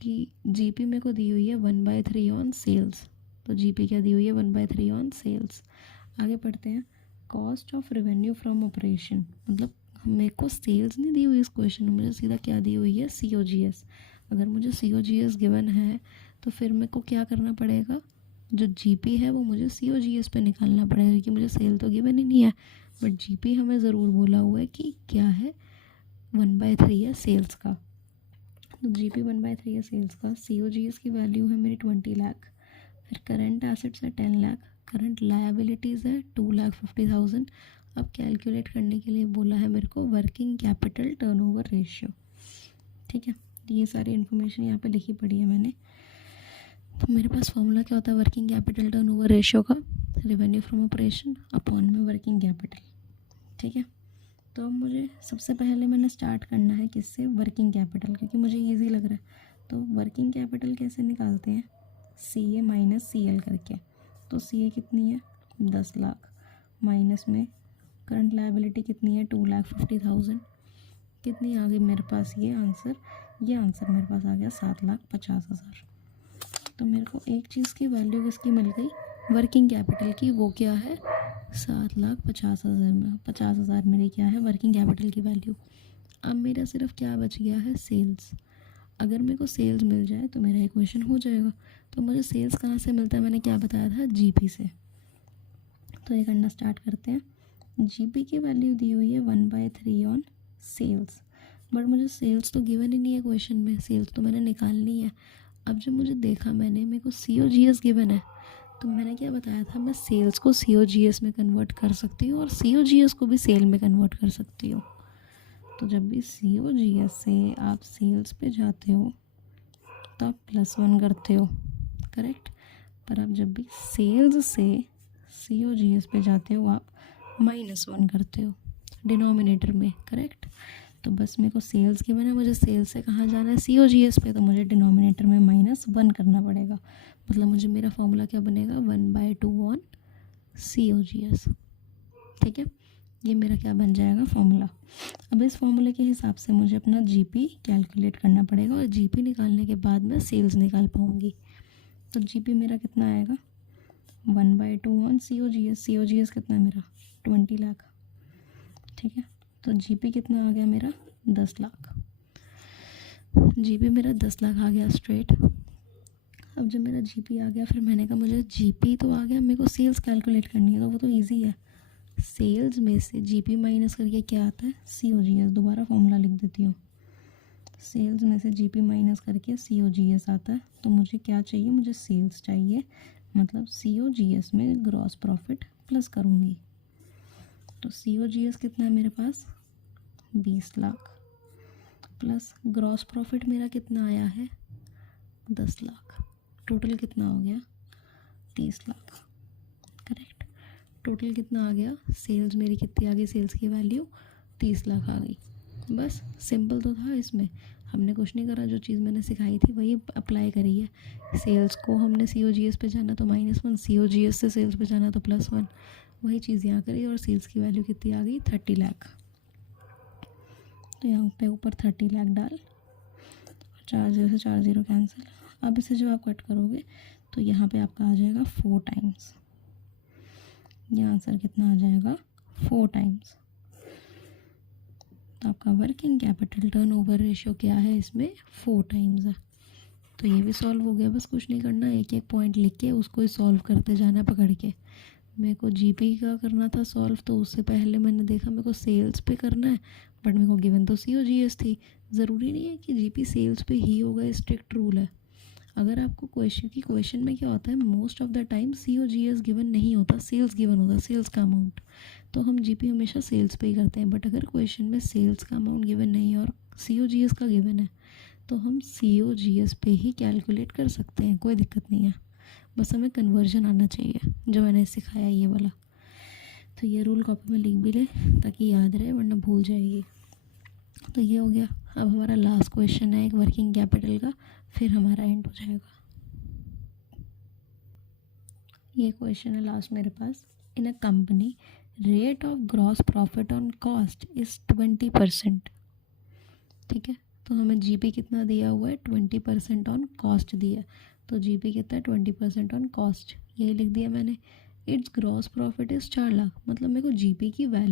कि जीपी मेरे को दी हुई है 1/3 ऑन सेल्स। तो जीपी क्या दी हुई है, 1/3 ऑन सेल्स। आगे पढ़ते हैं, cost of revenue from operation, मतलब मेरे को सेल्स नहीं दी हुई इस क्वेश्चन में, मुझे सीधा क्या दी हुई है, सीओजीएस। अगर मुझे सीओजीएस गिवन है तो फिर मेरे को क्या करना पड़ेगा, जो जीपी है वो मुझे सीओजीएस पे निकालना पड़ेगा, क्योंकि मुझे सेल तो गिवन ही नहीं है। बट जीपी हमें ज़रूर बोला हुआ है कि क्या है, 1/3 है सेल्स का। तो जीपी 1/3 है सेल्स का। सीओजीएस की वैल्यू है मेरी 20 लाख। फिर करंट एसेट्स है 10 लाख। करंट लायबिलिटीज़ है 2,50,000। अब कैलकुलेट करने के लिए बोला है मेरे को वर्किंग कैपिटल टर्नओवर रेशियो, ठीक है। ये सारी इन्फॉर्मेशन यहाँ पे लिखी पड़ी है मैंने। तो मेरे पास फॉर्मूला क्या होता है वर्किंग कैपिटल टर्नओवर रेशियो का, रेवेन्यू फ्रॉम ऑपरेशन अपॉन में वर्किंग कैपिटल, ठीक है। तो अब मुझे सबसे पहले मैंने स्टार्ट करना है किससे, वर्किंग कैपिटल, क्योंकि मुझे इजी लग रहा है। तो वर्किंग कैपिटल कैसे निकालते हैं, CA माइनस CL करके। तो CA कितनी है, 10 लाख, माइनस में करंट लायबिलिटी कितनी है, 2,50,000। कितनी आ गई मेरे पास, ये आंसर मेरे पास आ गया 7,50,000। तो मेरे को एक चीज़ की वैल्यू किसकी मिल गई, वर्किंग कैपिटल की, वो क्या है, 7,50,000 में 50,000 मेरी क्या है वर्किंग कैपिटल की वैल्यू। अब मेरा सिर्फ क्या बच गया है, सेल्स। अगर मेरे को सेल्स मिल जाए तो मेरा इक्वेशन हो जाएगा। तो मुझे सेल्स कहाँ से मिलता है, मैंने क्या बताया था, जीपी से। तो ये करना स्टार्ट करते हैं। जीपी की वैल्यू दी हुई है 1/3 ऑन सेल्स, बट मुझे सेल्स तो गिवन ही नहीं है क्वेश्चन में, सेल्स तो मैंने निकालनी है। अब जब मुझे देखा मैंने, मेरे को सीओजीएस गिवन है, तो मैंने क्या बताया था, मैं सेल्स को सीओजीएस में कन्वर्ट कर सकती हूँ और सीओजीएस को भी सेल में कन्वर्ट कर सकती हूँ। तो जब भी सीओजीएस से आप सेल्स पे जाते हो तो आप +1 करते हो, करेक्ट। पर आप जब भी सेल्स से सीओजीएस पे जाते हो आप -1 करते हो डिनोमिनेटर में, करेक्ट। तो बस मेरे को सेल्स गिवन है, मुझे सेल्स से कहाँ जाना है, COGS पे, तो मुझे डिनोमिनेटर में -1 करना पड़ेगा। मतलब मुझे मेरा फॉर्मूला क्या बनेगा, 1/2 ऑन COGS। ठीक है, ये मेरा क्या बन जाएगा फॉर्मूला। अब इस फॉर्मूले के हिसाब से मुझे अपना GP कैलकुलेट करना पड़ेगा और GP निकालने के बाद मैं सेल्स निकाल पाऊँगी। तो GP मेरा कितना आएगा, 1/2 ऑन COGS कितना है मेरा, 20 लाख। ठीक है, तो GP कितना आ गया मेरा, 10 लाख। GP मेरा 10 लाख आ गया स्ट्रेट। अब जब मेरा GP आ गया, फिर मैंने कहा मुझे GP तो आ गया, मेरे को सेल्स कैलकुलेट करनी है, तो वो तो ईजी है। सेल्स में से GP माइनस करके क्या आता है, COGS। दोबारा फॉर्मूला लिख देती हूँ, सेल्स में से GP माइनस करके COGS आता है। तो मुझे क्या चाहिए, मुझे सेल्स चाहिए, मतलब COGS में ग्रॉस प्रॉफिट प्लस करूँगी। तो COGS कितना है मेरे पास, 20 लाख, प्लस ग्रॉस प्रॉफिट मेरा कितना आया है, 10 लाख। टोटल कितना हो गया, 30 लाख। करेक्ट, टोटल कितना आ गया, सेल्स मेरी कितनी आ गई, सेल्स की वैल्यू 30 लाख आ गई। बस सिंपल तो था इसमें, हमने कुछ नहीं करा, जो चीज़ मैंने सिखाई थी वही अप्लाई करी है। सेल्स को हमने COGS पे जाना तो -1, COGS से सेल्स पे जाना तो +1, वही चीज़ यहाँ करी। और सेल्स की वैल्यू कितनी आ गई, 30 लाख। तो यहाँ पे ऊपर 30 लाख डाल, 4 0 से 4 0 कैंसिल। अब इसे जब आप कट करोगे तो यहाँ पे आपका आ जाएगा 4 टाइम्स। ये आंसर कितना आ जाएगा, 4 टाइम्स। तो आपका वर्किंग कैपिटल टर्नओवर रेशियो क्या है, इसमें 4 टाइम्स है। तो ये भी सॉल्व हो गया। बस कुछ नहीं करना, एक एक पॉइंट लिख के उसको ही सॉल्व करते जाना है पकड़ के। मेरे को GP का करना था सॉल्व, तो उससे पहले मैंने देखा मेरे को सेल्स पे करना है, बट मेरे को गिवन तो COGS थी। ज़रूरी नहीं है कि GP सेल्स पे ही होगा, स्ट्रिक्ट रूल है। अगर आपको क्वेश्चन में क्या होता है, most of the time COGS given नहीं होता, सेल्स गिवन होता है, सेल्स का अमाउंट। तो हम GP हमेशा सेल्स पे ही करते हैं। बट अगर क्वेश्चन में सेल्स का अमाउंट गिवन नहीं है और COGS का गिवन है, तो हम COGS पे ही कैलकुलेट कर सकते हैं, कोई दिक्कत नहीं है। बस हमें कन्वर्जन आना चाहिए, जो मैंने सिखाया ये वाला। तो ये रूल कॉपी में लिख भी ले ताकि याद रहे, वरना भूल जाएगी। तो ये हो गया। अब हमारा लास्ट क्वेश्चन है एक वर्किंग कैपिटल का, फिर हमारा एंड हो जाएगा। ये क्वेश्चन है लास्ट मेरे पास। In a company rate of gross profit on cost is 20%। ठीक है, तो हमें GP कितना दिया हुआ है, 20% ऑन कॉस्ट दिया है। तो GP कितना है, 20% ऑन कॉस्ट, यही लिख दिया मैंने। It's gross profit is 4 lakh, मतलब मेरे को GP की वैल्यू